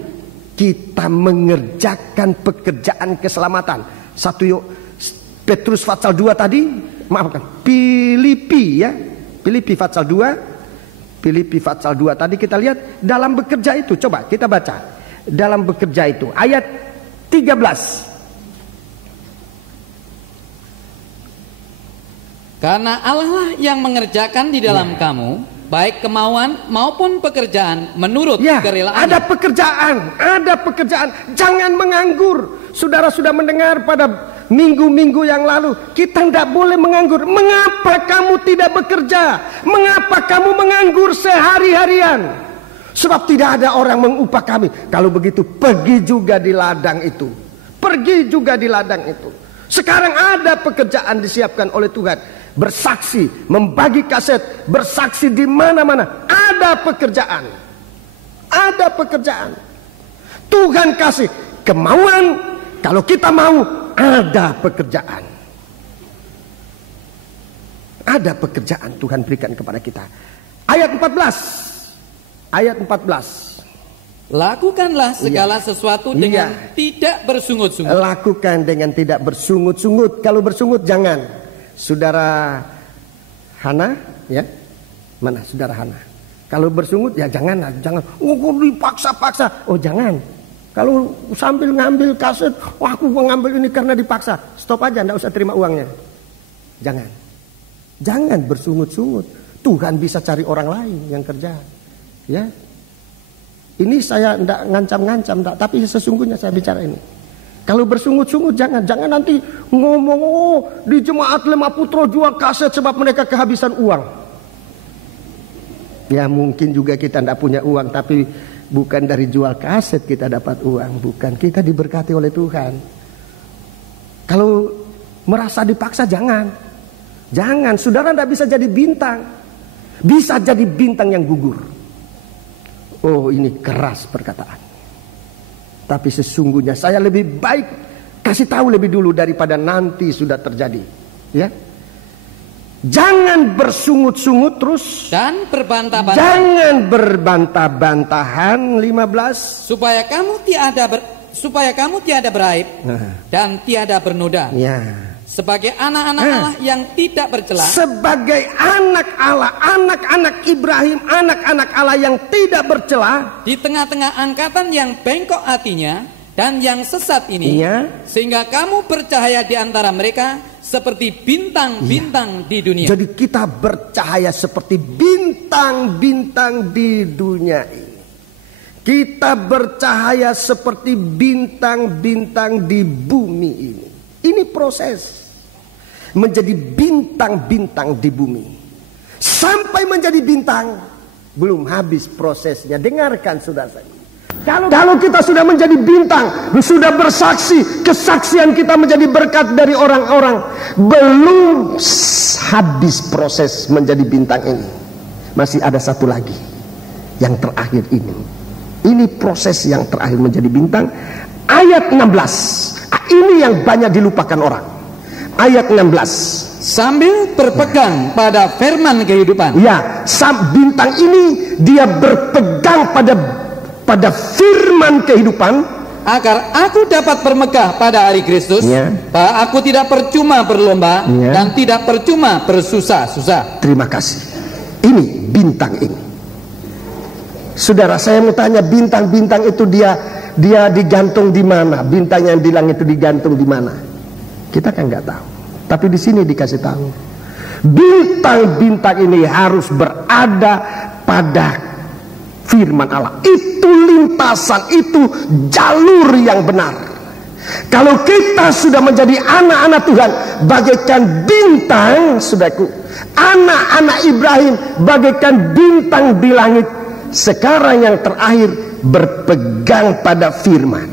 kita mengerjakan pekerjaan keselamatan. 1 Petrus pasal 2 tadi, maafkan, Filipi ya. Filipi pasal 2. Filipi pasal 2 tadi kita lihat dalam bekerja itu. Coba kita baca. Dalam bekerja itu ayat 13. Karena Allah lah yang mengerjakan di dalam kamu, baik kemauan maupun pekerjaan menurut kerelaan. Ada pekerjaan. Jangan menganggur. Saudara sudah mendengar pada minggu-minggu yang lalu, kita tidak boleh menganggur. Mengapa kamu tidak bekerja? Mengapa kamu menganggur sehari-harian? Sebab tidak ada orang mengupah kami. Kalau begitu, pergi juga di ladang itu. Pergi juga di ladang itu. Sekarang ada pekerjaan disiapkan oleh Tuhan. Bersaksi, membagi kaset, bersaksi di mana-mana. Ada pekerjaan. Ada pekerjaan. Tuhan kasih kemauan. Kalau kita mau, ada pekerjaan. Ada pekerjaan Tuhan berikan kepada kita. Ayat 14. Ayat 14. Lakukanlah segala sesuatu dengan tidak bersungut-sungut. Lakukan dengan tidak bersungut-sungut. Kalau bersungut jangan. Saudara Hana, ya, mana saudara Hana? Kalau bersungut ya jangan. Dipaksa-paksa. Oh jangan. Kalau sambil ngambil kaset, aku mengambil ini karena dipaksa. Stop aja, enggak usah terima uangnya. Jangan. Jangan bersungut-sungut. Tuhan bisa cari orang lain yang kerja. Ya. Ini saya enggak ngancam-ngancam, tapi sesungguhnya saya bicara ini. Kalau bersungut-sungut jangan nanti ngomong di jemaat Lemah Putra jual kaset sebab mereka kehabisan uang. Ya mungkin juga kita tidak punya uang, tapi bukan dari jual kaset kita dapat uang, bukan. Kita diberkati oleh Tuhan. Kalau merasa dipaksa jangan. Saudara tidak bisa jadi bintang. Bisa jadi bintang yang gugur. Oh ini keras perkataan. Tapi sesungguhnya saya lebih baik kasih tahu lebih dulu daripada nanti sudah terjadi. Ya. Jangan bersungut-sungut terus. Dan berbantah-bantahan. Jangan berbantah-bantahan. 15. Supaya kamu tiada beraib dan tiada bernoda. Ya. Sebagai anak-anak Allah yang tidak bercela. Sebagai anak Allah, anak-anak Ibrahim, anak-anak Allah yang tidak bercela. Di tengah-tengah angkatan yang bengkok hatinya dan yang sesat ini. Sehingga kamu bercahaya di antara mereka seperti bintang-bintang di dunia. Jadi kita bercahaya seperti bintang-bintang di dunia ini. Kita bercahaya seperti bintang-bintang di bumi ini. Ini proses. Menjadi bintang-bintang di bumi. Sampai menjadi bintang, belum habis prosesnya. Dengarkan saudara saya. Kalau kita sudah menjadi bintang, sudah bersaksi, kesaksian kita menjadi berkat dari orang-orang, belum habis proses menjadi bintang ini. Masih ada satu lagi, yang terakhir ini. Ini proses yang terakhir menjadi bintang. Ayat 16. Ini yang banyak dilupakan orang. Ayat 16. Sambil berpegang pada firman kehidupan. Ya, bintang ini dia berpegang pada pada firman kehidupan, agar aku dapat bermegah pada hari Kristus, bahwa aku tidak percuma berlomba dan tidak percuma bersusah-susah. Terima kasih. Ini bintang ini. Saudara, saya mau tanya, bintang-bintang itu dia digantung di mana? Bintang yang di langit itu digantung di mana? Kita kan nggak tahu. Tapi di sini dikasih tahu, bintang-bintang ini harus berada pada firman Allah. Itu lintasan, itu jalur yang benar. Kalau kita sudah menjadi anak-anak Tuhan, bagaikan bintang, saudaraku, anak-anak Ibrahim bagaikan bintang di langit. Sekarang yang terakhir, berpegang pada firman.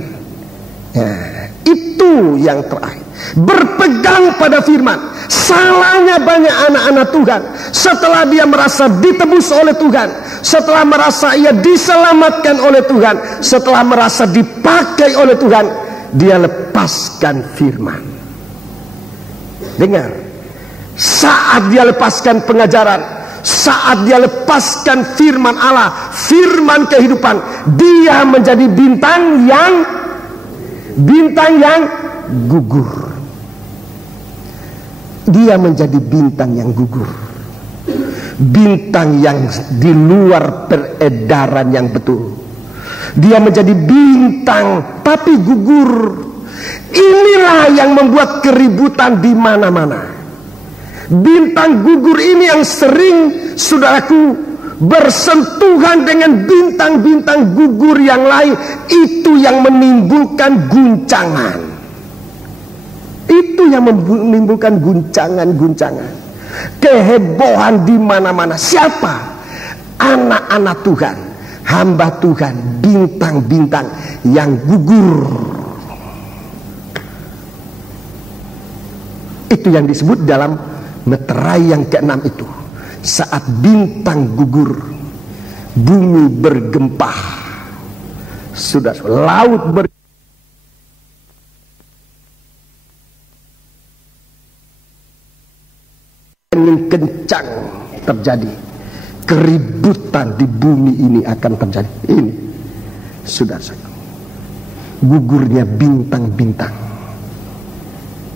Itu yang terakhir, berpegang pada firman. Salahnya banyak anak-anak Tuhan, setelah dia merasa ditebus oleh Tuhan, setelah merasa ia diselamatkan oleh Tuhan, setelah merasa dipakai oleh Tuhan, dia lepaskan firman. Dengar, saat dia lepaskan pengajaran, saat dia lepaskan firman Allah, firman kehidupan, dia menjadi bintang yang gugur. Dia menjadi bintang yang gugur, bintang yang di luar peredaran yang betul. Dia menjadi bintang tapi gugur. Inilah yang membuat keributan di mana-mana. Bintang gugur ini yang sering, saudaraku, bersentuhan dengan bintang-bintang gugur yang lain. Itu yang menimbulkan guncangan. Itu yang menimbulkan guncangan-guncangan, kehebohan di mana-mana. Siapa? Anak-anak Tuhan, hamba Tuhan, bintang-bintang yang gugur. Itu yang disebut dalam meterai yang ke-6 itu. Saat bintang gugur, bumi bergempah. Sudah laut angin kencang terjadi, keributan di bumi ini akan terjadi. Ini sudah gugurnya bintang-bintang.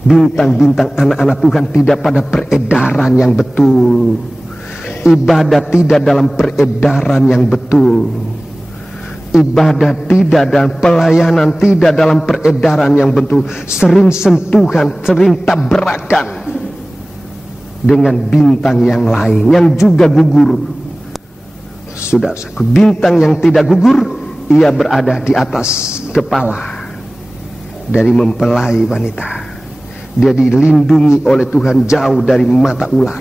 Bintang-bintang anak-anak Tuhan tidak pada peredaran yang betul. Ibadah tidak dalam peredaran yang betul. Ibadah tidak, dan pelayanan tidak dalam peredaran yang betul. Sering sentuhan, sering tabrakan dengan bintang yang lain yang juga gugur. Sudah, bintang yang tidak gugur, ia berada di atas kepala dari mempelai wanita. Dia dilindungi oleh Tuhan jauh dari mata ular.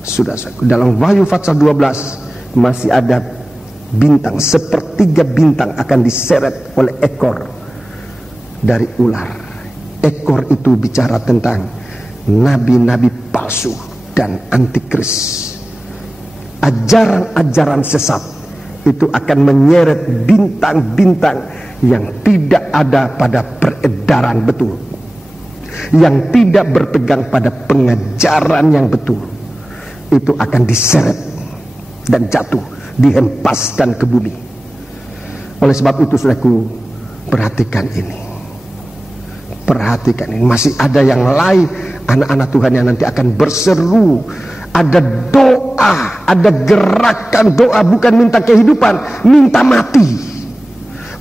Sudah, dalam Wahyu pasal 12 masih ada bintang, sepertiga bintang akan diseret oleh ekor dari ular. Ekor itu bicara tentang nabi-nabi palsu dan antikris. Ajaran-ajaran sesat itu akan menyeret bintang-bintang yang tidak ada pada peredaran betul, yang tidak berpegang pada pengajaran yang betul. Itu akan diseret dan jatuh, dihempaskan ke bumi. Oleh sebab itu, saudaraku, perhatikan ini. Perhatikan ini. Masih ada yang lain, anak-anak Tuhan yang nanti akan berseru. Ada doa, ada gerakan doa, bukan minta kehidupan, minta mati.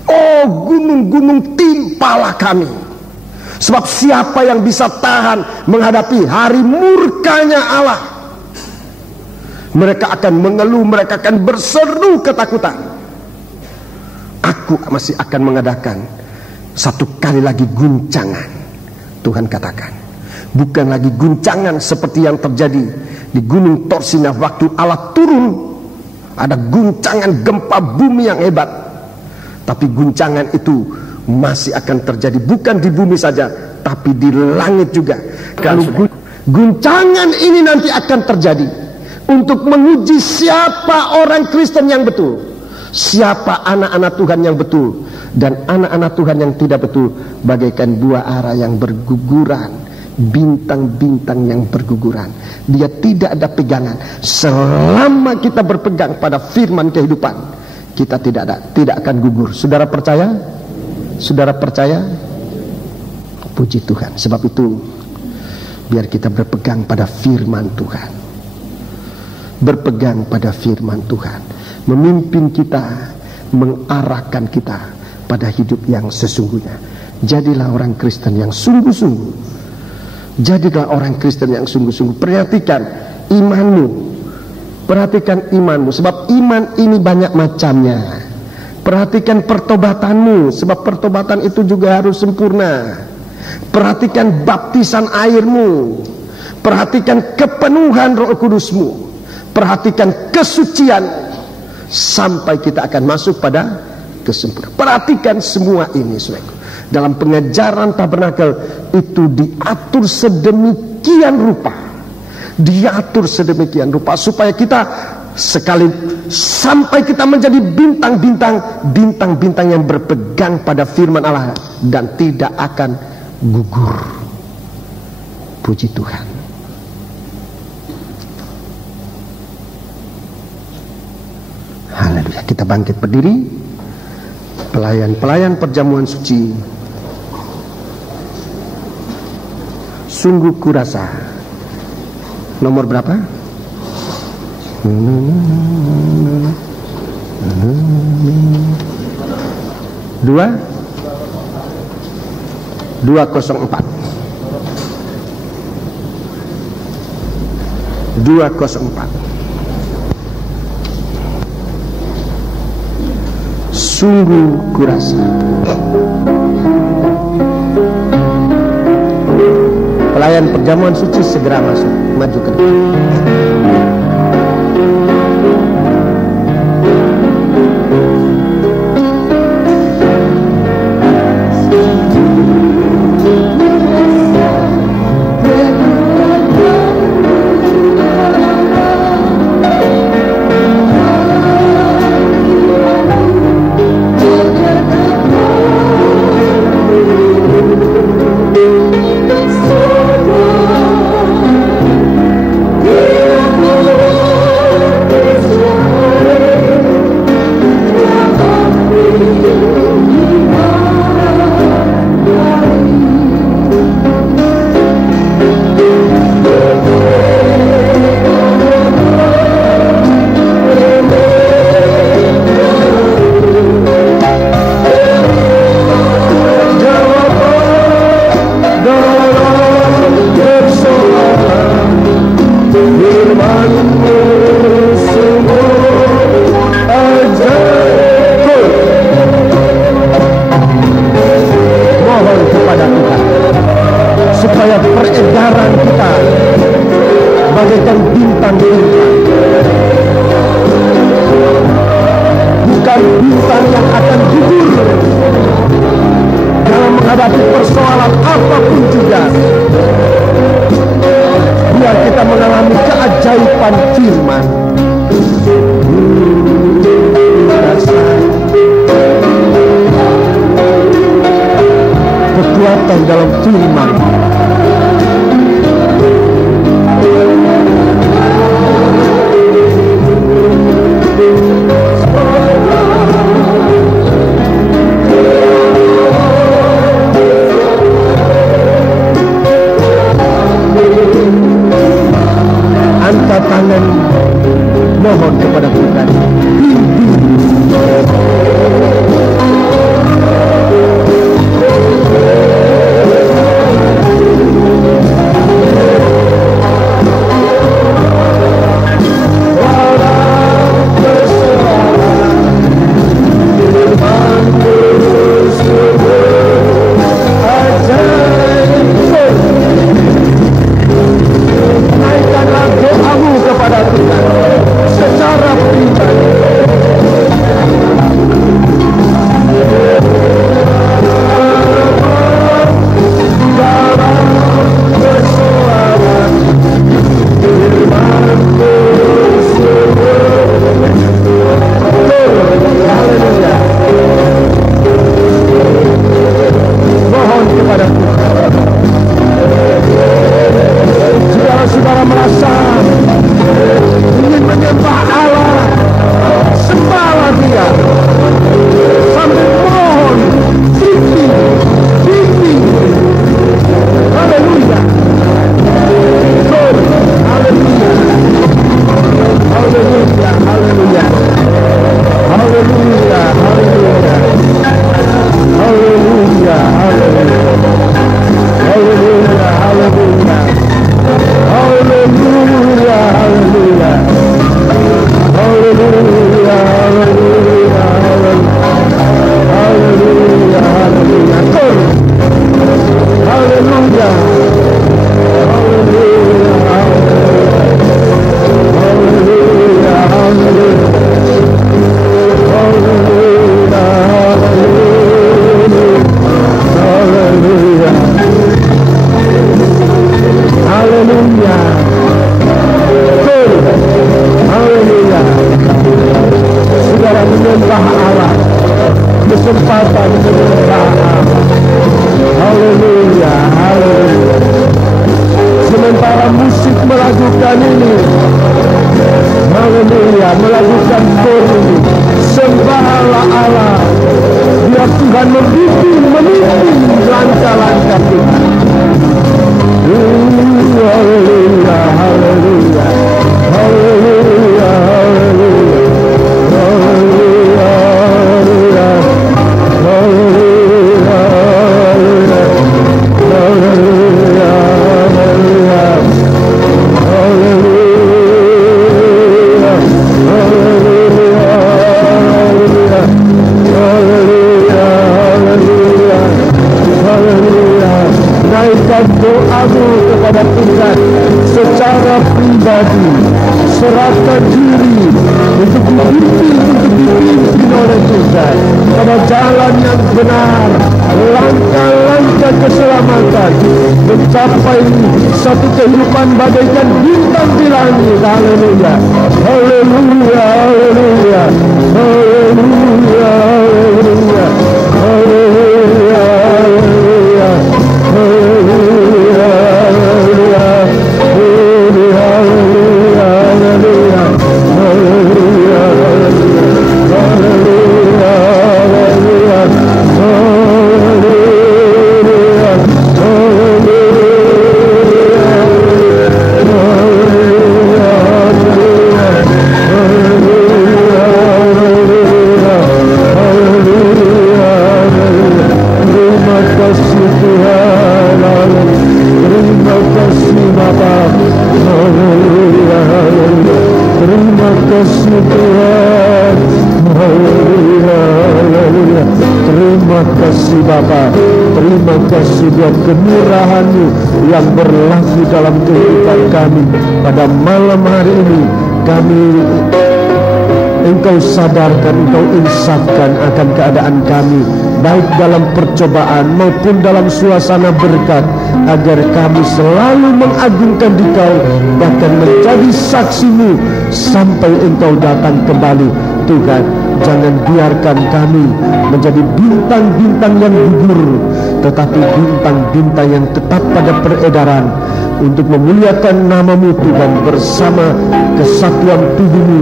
Oh gunung-gunung, timpalah kami. Sebab siapa yang bisa tahan menghadapi hari murkanya Allah? Mereka akan mengeluh, mereka akan berseru ketakutan. Aku masih akan mengadakan satu kali lagi guncangan. Tuhan katakan, bukan lagi guncangan seperti yang terjadi di Gunung Torsina waktu Allah turun. Ada guncangan gempa bumi yang hebat. Tapi guncangan itu masih akan terjadi, bukan di bumi saja, tapi di langit juga. Kalau guncangan ini nanti akan terjadi untuk menguji siapa orang Kristen yang betul, siapa anak-anak Tuhan yang betul, dan anak-anak Tuhan yang tidak betul. Bagaikan buah ara yang berguguran, bintang-bintang yang berguguran. Dia tidak ada pegangan. Selama kita berpegang pada firman kehidupan, kita tidak akan gugur. Saudara percaya? Saudara percaya? Puji Tuhan. Sebab itu biar kita berpegang pada firman Tuhan. Berpegang pada firman Tuhan, memimpin kita, mengarahkan kita pada hidup yang sesungguhnya. Jadilah orang Kristen yang sungguh-sungguh. Jadilah orang Kristen yang sungguh-sungguh. Perhatikan imanmu. Perhatikan imanmu, sebab iman ini banyak macamnya. Perhatikan pertobatanmu, sebab pertobatan itu juga harus sempurna. Perhatikan baptisan airmu. Perhatikan kepenuhan Roh Kudusmu. Perhatikan kesucian sampai kita akan masuk pada kesempurnaan. Perhatikan semua ini, saudaraku. Dalam pengajaran tabernakel itu diatur sedemikian rupa. Diatur sedemikian rupa supaya kita sekali sampai kita menjadi bintang-bintang yang berpegang pada firman Allah dan tidak akan gugur. Puji Tuhan. Haleluya. Kita bangkit berdiri. Pelayan-pelayan perjamuan suci, sungguh kurasa. Nomor berapa? 204. 204. Sungguh kurasa. Pelayan perjamuan suci segera masuk, maju ke depan. Secara haleluya, haleluya, haleluya, haleluya, haleluya, haleluya, haleluya, haleluya, haleluya, haleluya, haleluya, haleluya, haleluya, Saudara menyembah Allah, kesempatan menyembah Allah. Haleluya, haleluya. Sementara musik melakukan ini, haleluya, melakukan kor ini, sembahlah Allah. Biar Tuhan memimpin langkah-langkah kita. Haleluya, haleluya, haleluya, haleluya, haleluya, haleluya, haleluya, naikkan doamu kepada Tuhan secara pribadi, serahkan diri untuk dipimpin oleh Tuhan pada jalan yang benar, langkah-langkah keselamatan, mencapai satu kehidupan bagaikan bintang di langit. Haleluya, haleluya, haleluya, haleluya, haleluya, haleluya, haleluya, haleluya, haleluya, haleluya, haleluya, haleluya, haleluya, Bapa, terima kasih buat kemurahan-Mu yang berlaku dalam kehidupan kami. Pada malam hari ini kami Engkau sadarkan, Engkau insafkan akan keadaan kami, baik dalam percobaan maupun dalam suasana berkat, agar kami selalu mengagungkan Dikau, bahkan menjadi saksi-Mu sampai Engkau datang kembali. Tuhan, jangan biarkan kami menjadi bintang-bintang yang gugur, tetapi bintang-bintang yang tetap pada peredaran untuk memuliakan nama-Mu Tuhan, bersama kesatuan tubuh-Mu,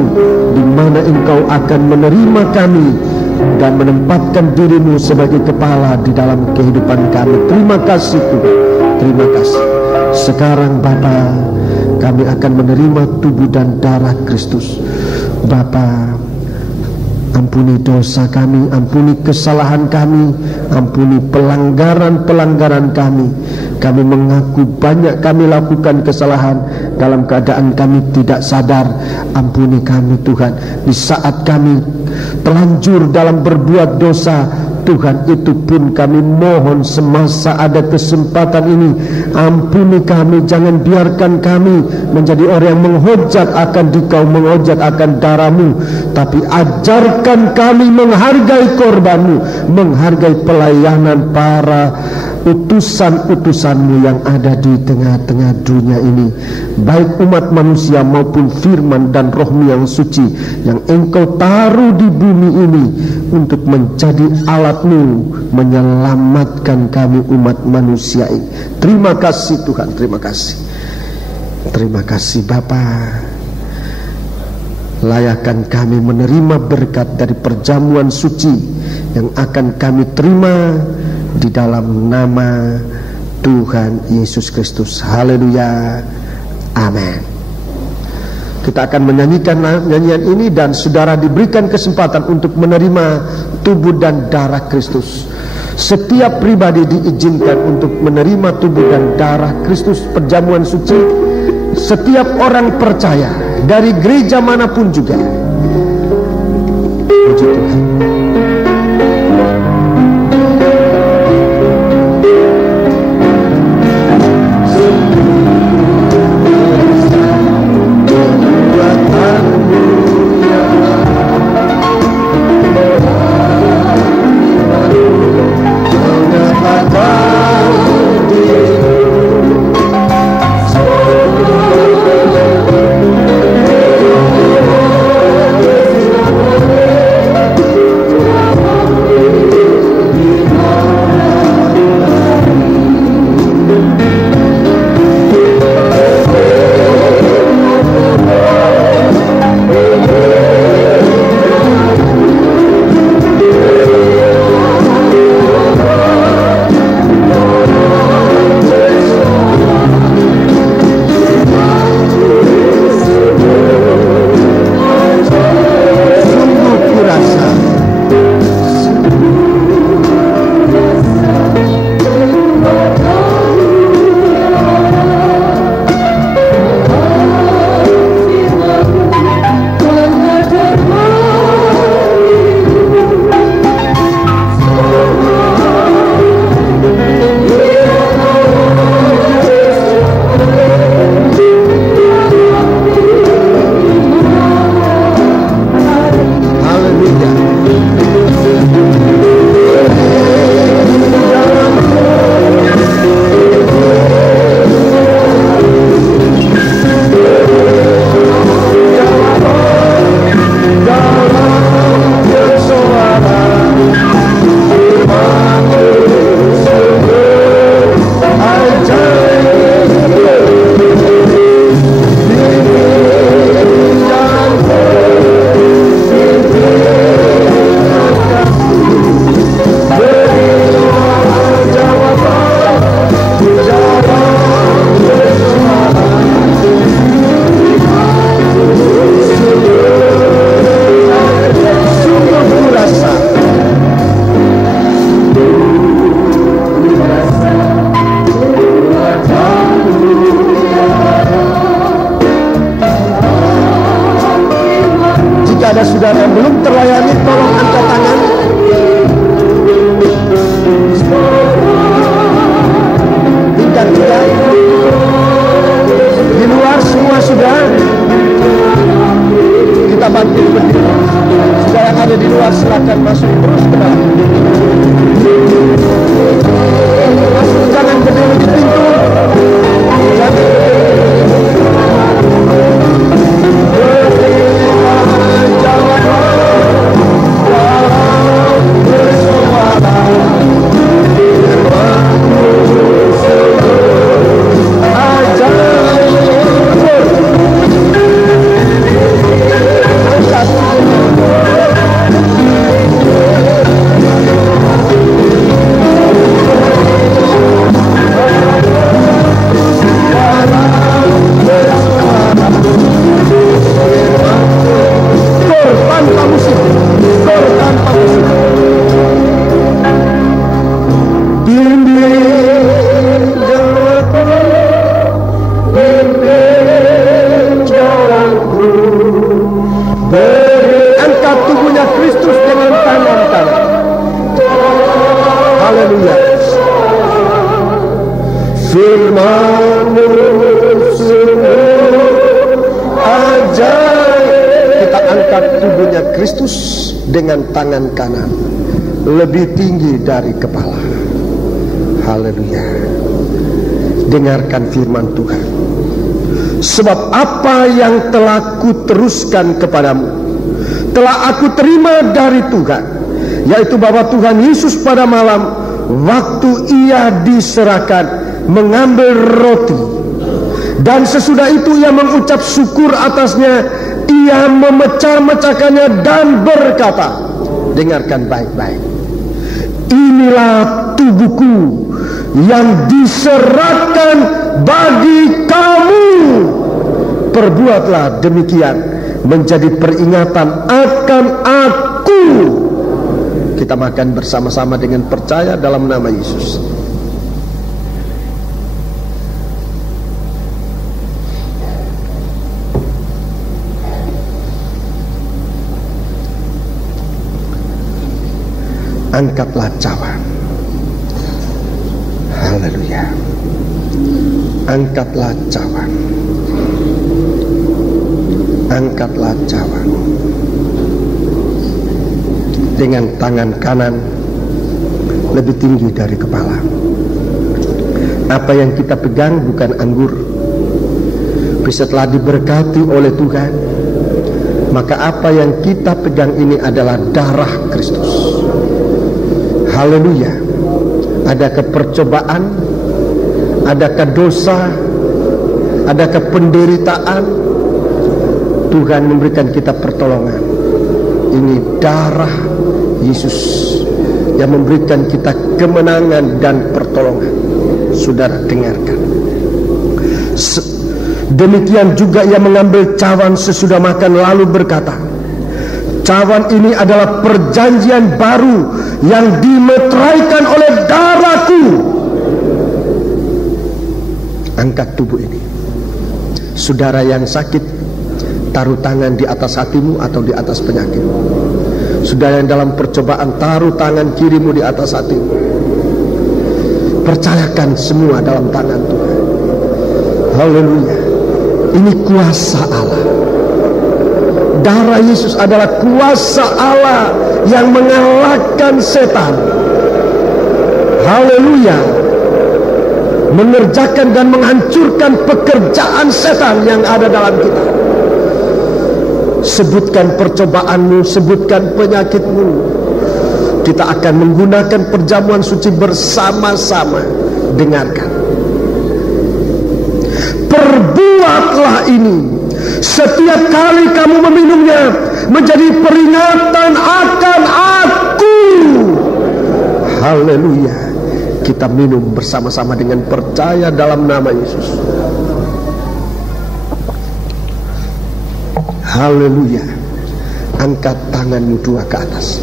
di mana Engkau akan menerima kami dan menempatkan diri-Mu sebagai kepala di dalam kehidupan kami. Terima kasih Tuhan, terima kasih. Sekarang Bapa, kami akan menerima tubuh dan darah Kristus. Bapa, ampuni dosa kami, ampuni kesalahan kami, ampuni pelanggaran-pelanggaran kami. Kami mengaku banyak kami lakukan kesalahan dalam keadaan kami tidak sadar. Ampuni kami Tuhan. Di saat kami terlanjur dalam berbuat dosa, Tuhan, itu pun kami mohon semasa ada kesempatan ini, ampuni kami. Jangan biarkan kami menjadi orang yang menghujat akan Dikau, menghujat akan darah-Mu, tapi ajarkan kami menghargai korban-Mu, menghargai pelayanan para utusan-utusan-Mu yang ada di tengah-tengah dunia ini, baik umat manusia maupun firman dan Roh-Mu yang suci yang Engkau taruh di bumi ini untuk menjadi alat-Mu menyelamatkan kami umat manusia ini. Terima kasih Tuhan, terima kasih. Terima kasih Bapa. Layakkan kami menerima berkat dari perjamuan suci yang akan kami terima di dalam nama Tuhan Yesus Kristus. Haleluya, amin. Kita akan menyanyikan nyanyian ini dan saudara diberikan kesempatan untuk menerima tubuh dan darah Kristus. Setiap pribadi diizinkan untuk menerima tubuh dan darah Kristus perjamuan suci. Setiap orang percaya dari gereja manapun juga. Puji Tuhan. Dengan tangan kanan lebih tinggi dari kepala. Haleluya. Dengarkan firman Tuhan. Sebab apa yang telah kuteruskan kepadamu telah aku terima dari Tuhan, yaitu bahwa Tuhan Yesus pada malam waktu ia diserahkan mengambil roti, dan sesudah itu ia mengucap syukur atasnya, ia memecah-mecahkannya dan berkata, dengarkan baik-baik, inilah tubuhku yang diserahkan bagi kamu. perbuatlah demikian menjadi peringatan akan aku. Kita makan bersama-sama dengan percaya dalam nama Yesus. Angkatlah cawan. Haleluya. Angkatlah cawan. Angkatlah cawan. Dengan tangan kanan lebih tinggi dari kepala. Apa yang kita pegang bukan anggur. Setelah diberkati oleh Tuhan, maka apa yang kita pegang ini adalah darah Kristus. Haleluya. Adakah percobaan? Adakah dosa? Adakah penderitaan? Tuhan memberikan kita pertolongan. Ini darah Yesus yang memberikan kita kemenangan dan pertolongan. Saudara dengarkan. Demikian juga ia mengambil cawan sesudah makan lalu berkata, cawan ini adalah perjanjian baru yang dimeteraikan oleh darahku. Angkat tubuh ini. Saudara yang sakit, taruh tangan di atas hatimu atau di atas penyakitmu. Saudara yang dalam percobaan, taruh tangan kirimu di atas hatimu. Percayakan semua dalam tangan Tuhan. Haleluya. Ini kuasa Allah. Darah Yesus adalah kuasa Allah yang mengalahkan setan. Haleluya. Mengerjakan dan menghancurkan pekerjaan setan yang ada dalam kita. Sebutkan percobaanmu, sebutkan penyakitmu. Kita akan menggunakan perjamuan suci bersama-sama. Dengarkan. Perbuatlah ini setiap kali kamu meminumnya menjadi peringatan akan aku. Haleluya. Kita minum bersama-sama dengan percaya dalam nama Yesus. Haleluya. Angkat tanganmu dua ke atas.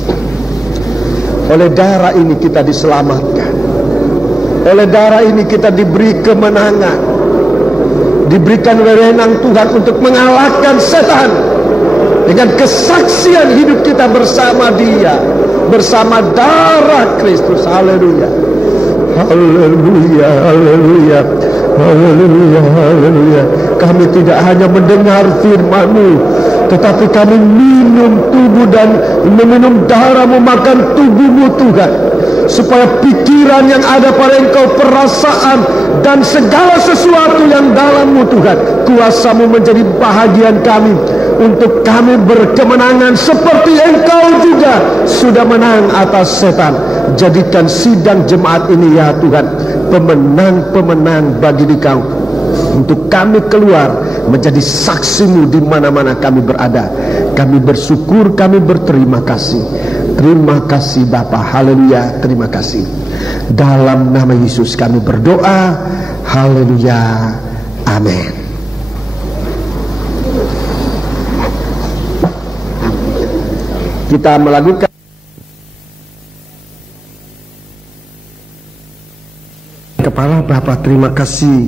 Oleh darah ini kita diselamatkan. Oleh darah ini kita diberi kemenangan. Diberikan wewenang Tuhan untuk mengalahkan setan. Dengan kesaksian hidup kita bersama Dia, bersama darah Kristus. Haleluya. Haleluya, haleluya, haleluya, haleluya. Kami tidak hanya mendengar firman-Mu, tetapi kami minum tubuh dan meminum darah-Mu, makan tubuh-Mu Tuhan, supaya pikiran yang ada pada Engkau, perasaan dan segala sesuatu yang dalam-Mu Tuhan, kuasa-Mu menjadi bahagian kami, untuk kami berkemenangan seperti Engkau juga sudah menang atas setan. Jadikan sidang jemaat ini ya Tuhan pemenang-pemenang bagi Engkau, untuk kami keluar menjadi saksi-Mu di mana-mana kami berada. Kami bersyukur, kami berterima kasih. Terima kasih Bapa. Haleluya, terima kasih. Dalam nama Yesus kami berdoa. Haleluya, amin. Kita melakukan kepala. Bapa, terima kasih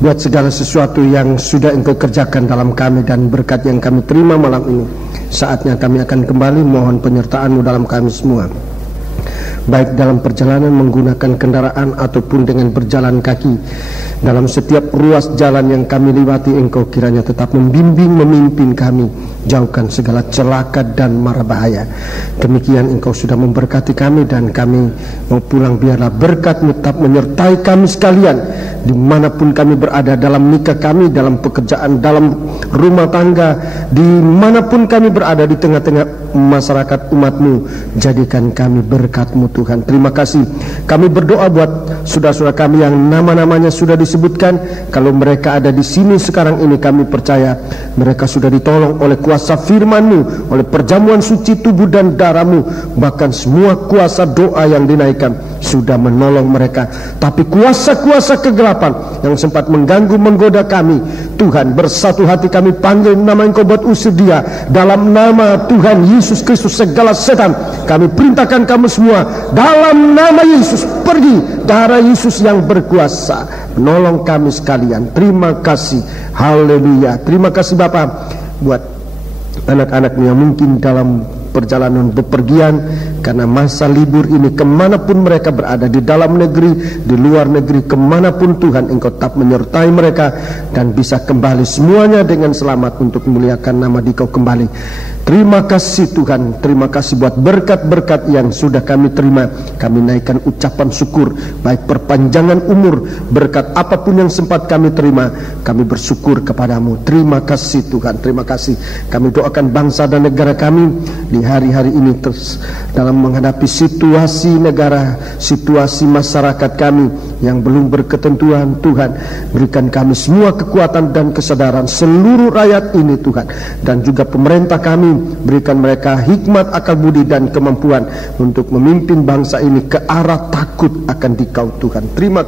buat segala sesuatu yang sudah Engkau kerjakan dalam kami dan berkat yang kami terima malam ini. Saatnya kami akan kembali mohon penyertaan-Mu dalam kami semua, baik dalam perjalanan menggunakan kendaraan ataupun dengan berjalan kaki. Dalam setiap ruas jalan yang kami lewati, Engkau kiranya tetap membimbing, memimpin kami, jauhkan segala celaka dan mara bahaya. Demikian Engkau sudah memberkati kami, dan kami mau pulang, biarlah berkat-Mu tetap menyertai kami sekalian dimanapun kami berada, dalam nikah kami, dalam pekerjaan, dalam rumah tangga, dimanapun kami berada di tengah-tengah masyarakat umat-Mu. Jadikan kami berkat-Mu Tuhan. Terima kasih. Kami berdoa buat saudara-saudara kami yang nama-namanya sudah disebutkan. Kalau mereka ada di sini sekarang ini, kami percaya mereka sudah ditolong oleh kuasa firman-Mu, oleh perjamuan suci tubuh dan darah-Mu. Bahkan semua kuasa doa yang dinaikkan sudah menolong mereka. Tapi kuasa-kuasa kegelapan yang sempat mengganggu, menggoda kami, Tuhan, bersatu hati kami panggil nama Engkau buat usir dia. Dalam nama Tuhan Yesus Kristus, segala setan kami perintahkan kamu semua dalam nama Yesus, pergi. Darah Yesus yang berkuasa menolong kami sekalian. Terima kasih, haleluya. Terima kasih Bapa buat anak-anakmu yang mungkin dalam perjalanan bepergian karena masa libur ini, kemanapun mereka berada, di dalam negeri, di luar negeri, kemanapun Tuhan Engkau tetap menyertai mereka dan bisa kembali semuanya dengan selamat untuk memuliakan nama Dikau kembali. Terima kasih Tuhan, terima kasih buat berkat-berkat yang sudah kami terima. Kami naikkan ucapan syukur, baik perpanjangan umur, berkat apapun yang sempat kami terima, kami bersyukur kepadamu. Terima kasih Tuhan, terima kasih. Kami doakan bangsa dan negara kami di hari-hari ini terus dalam menghadapi situasi negara, situasi masyarakat kami yang belum berketentuan. Tuhan, berikan kami semua kekuatan dan kesadaran seluruh rakyat ini Tuhan, dan juga pemerintah kami, berikan mereka hikmat, akal budi dan kemampuan untuk memimpin bangsa ini ke arah takut akan Dikau Tuhan. Terima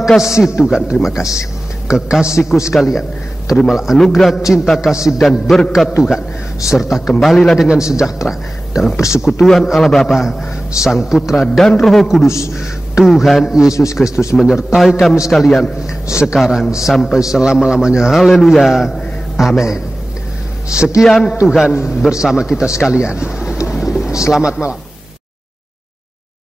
kasih Tuhan, terima kasih. Kekasihku sekalian, terimalah anugerah, cinta kasih dan berkat Tuhan, serta kembalilah dengan sejahtera dalam persekutuan Allah Bapa, Sang Putra dan Roh Kudus. Tuhan Yesus Kristus menyertai kami sekalian sekarang sampai selama-lamanya. Haleluya, amin. Sekian, Tuhan bersama kita sekalian. Selamat malam.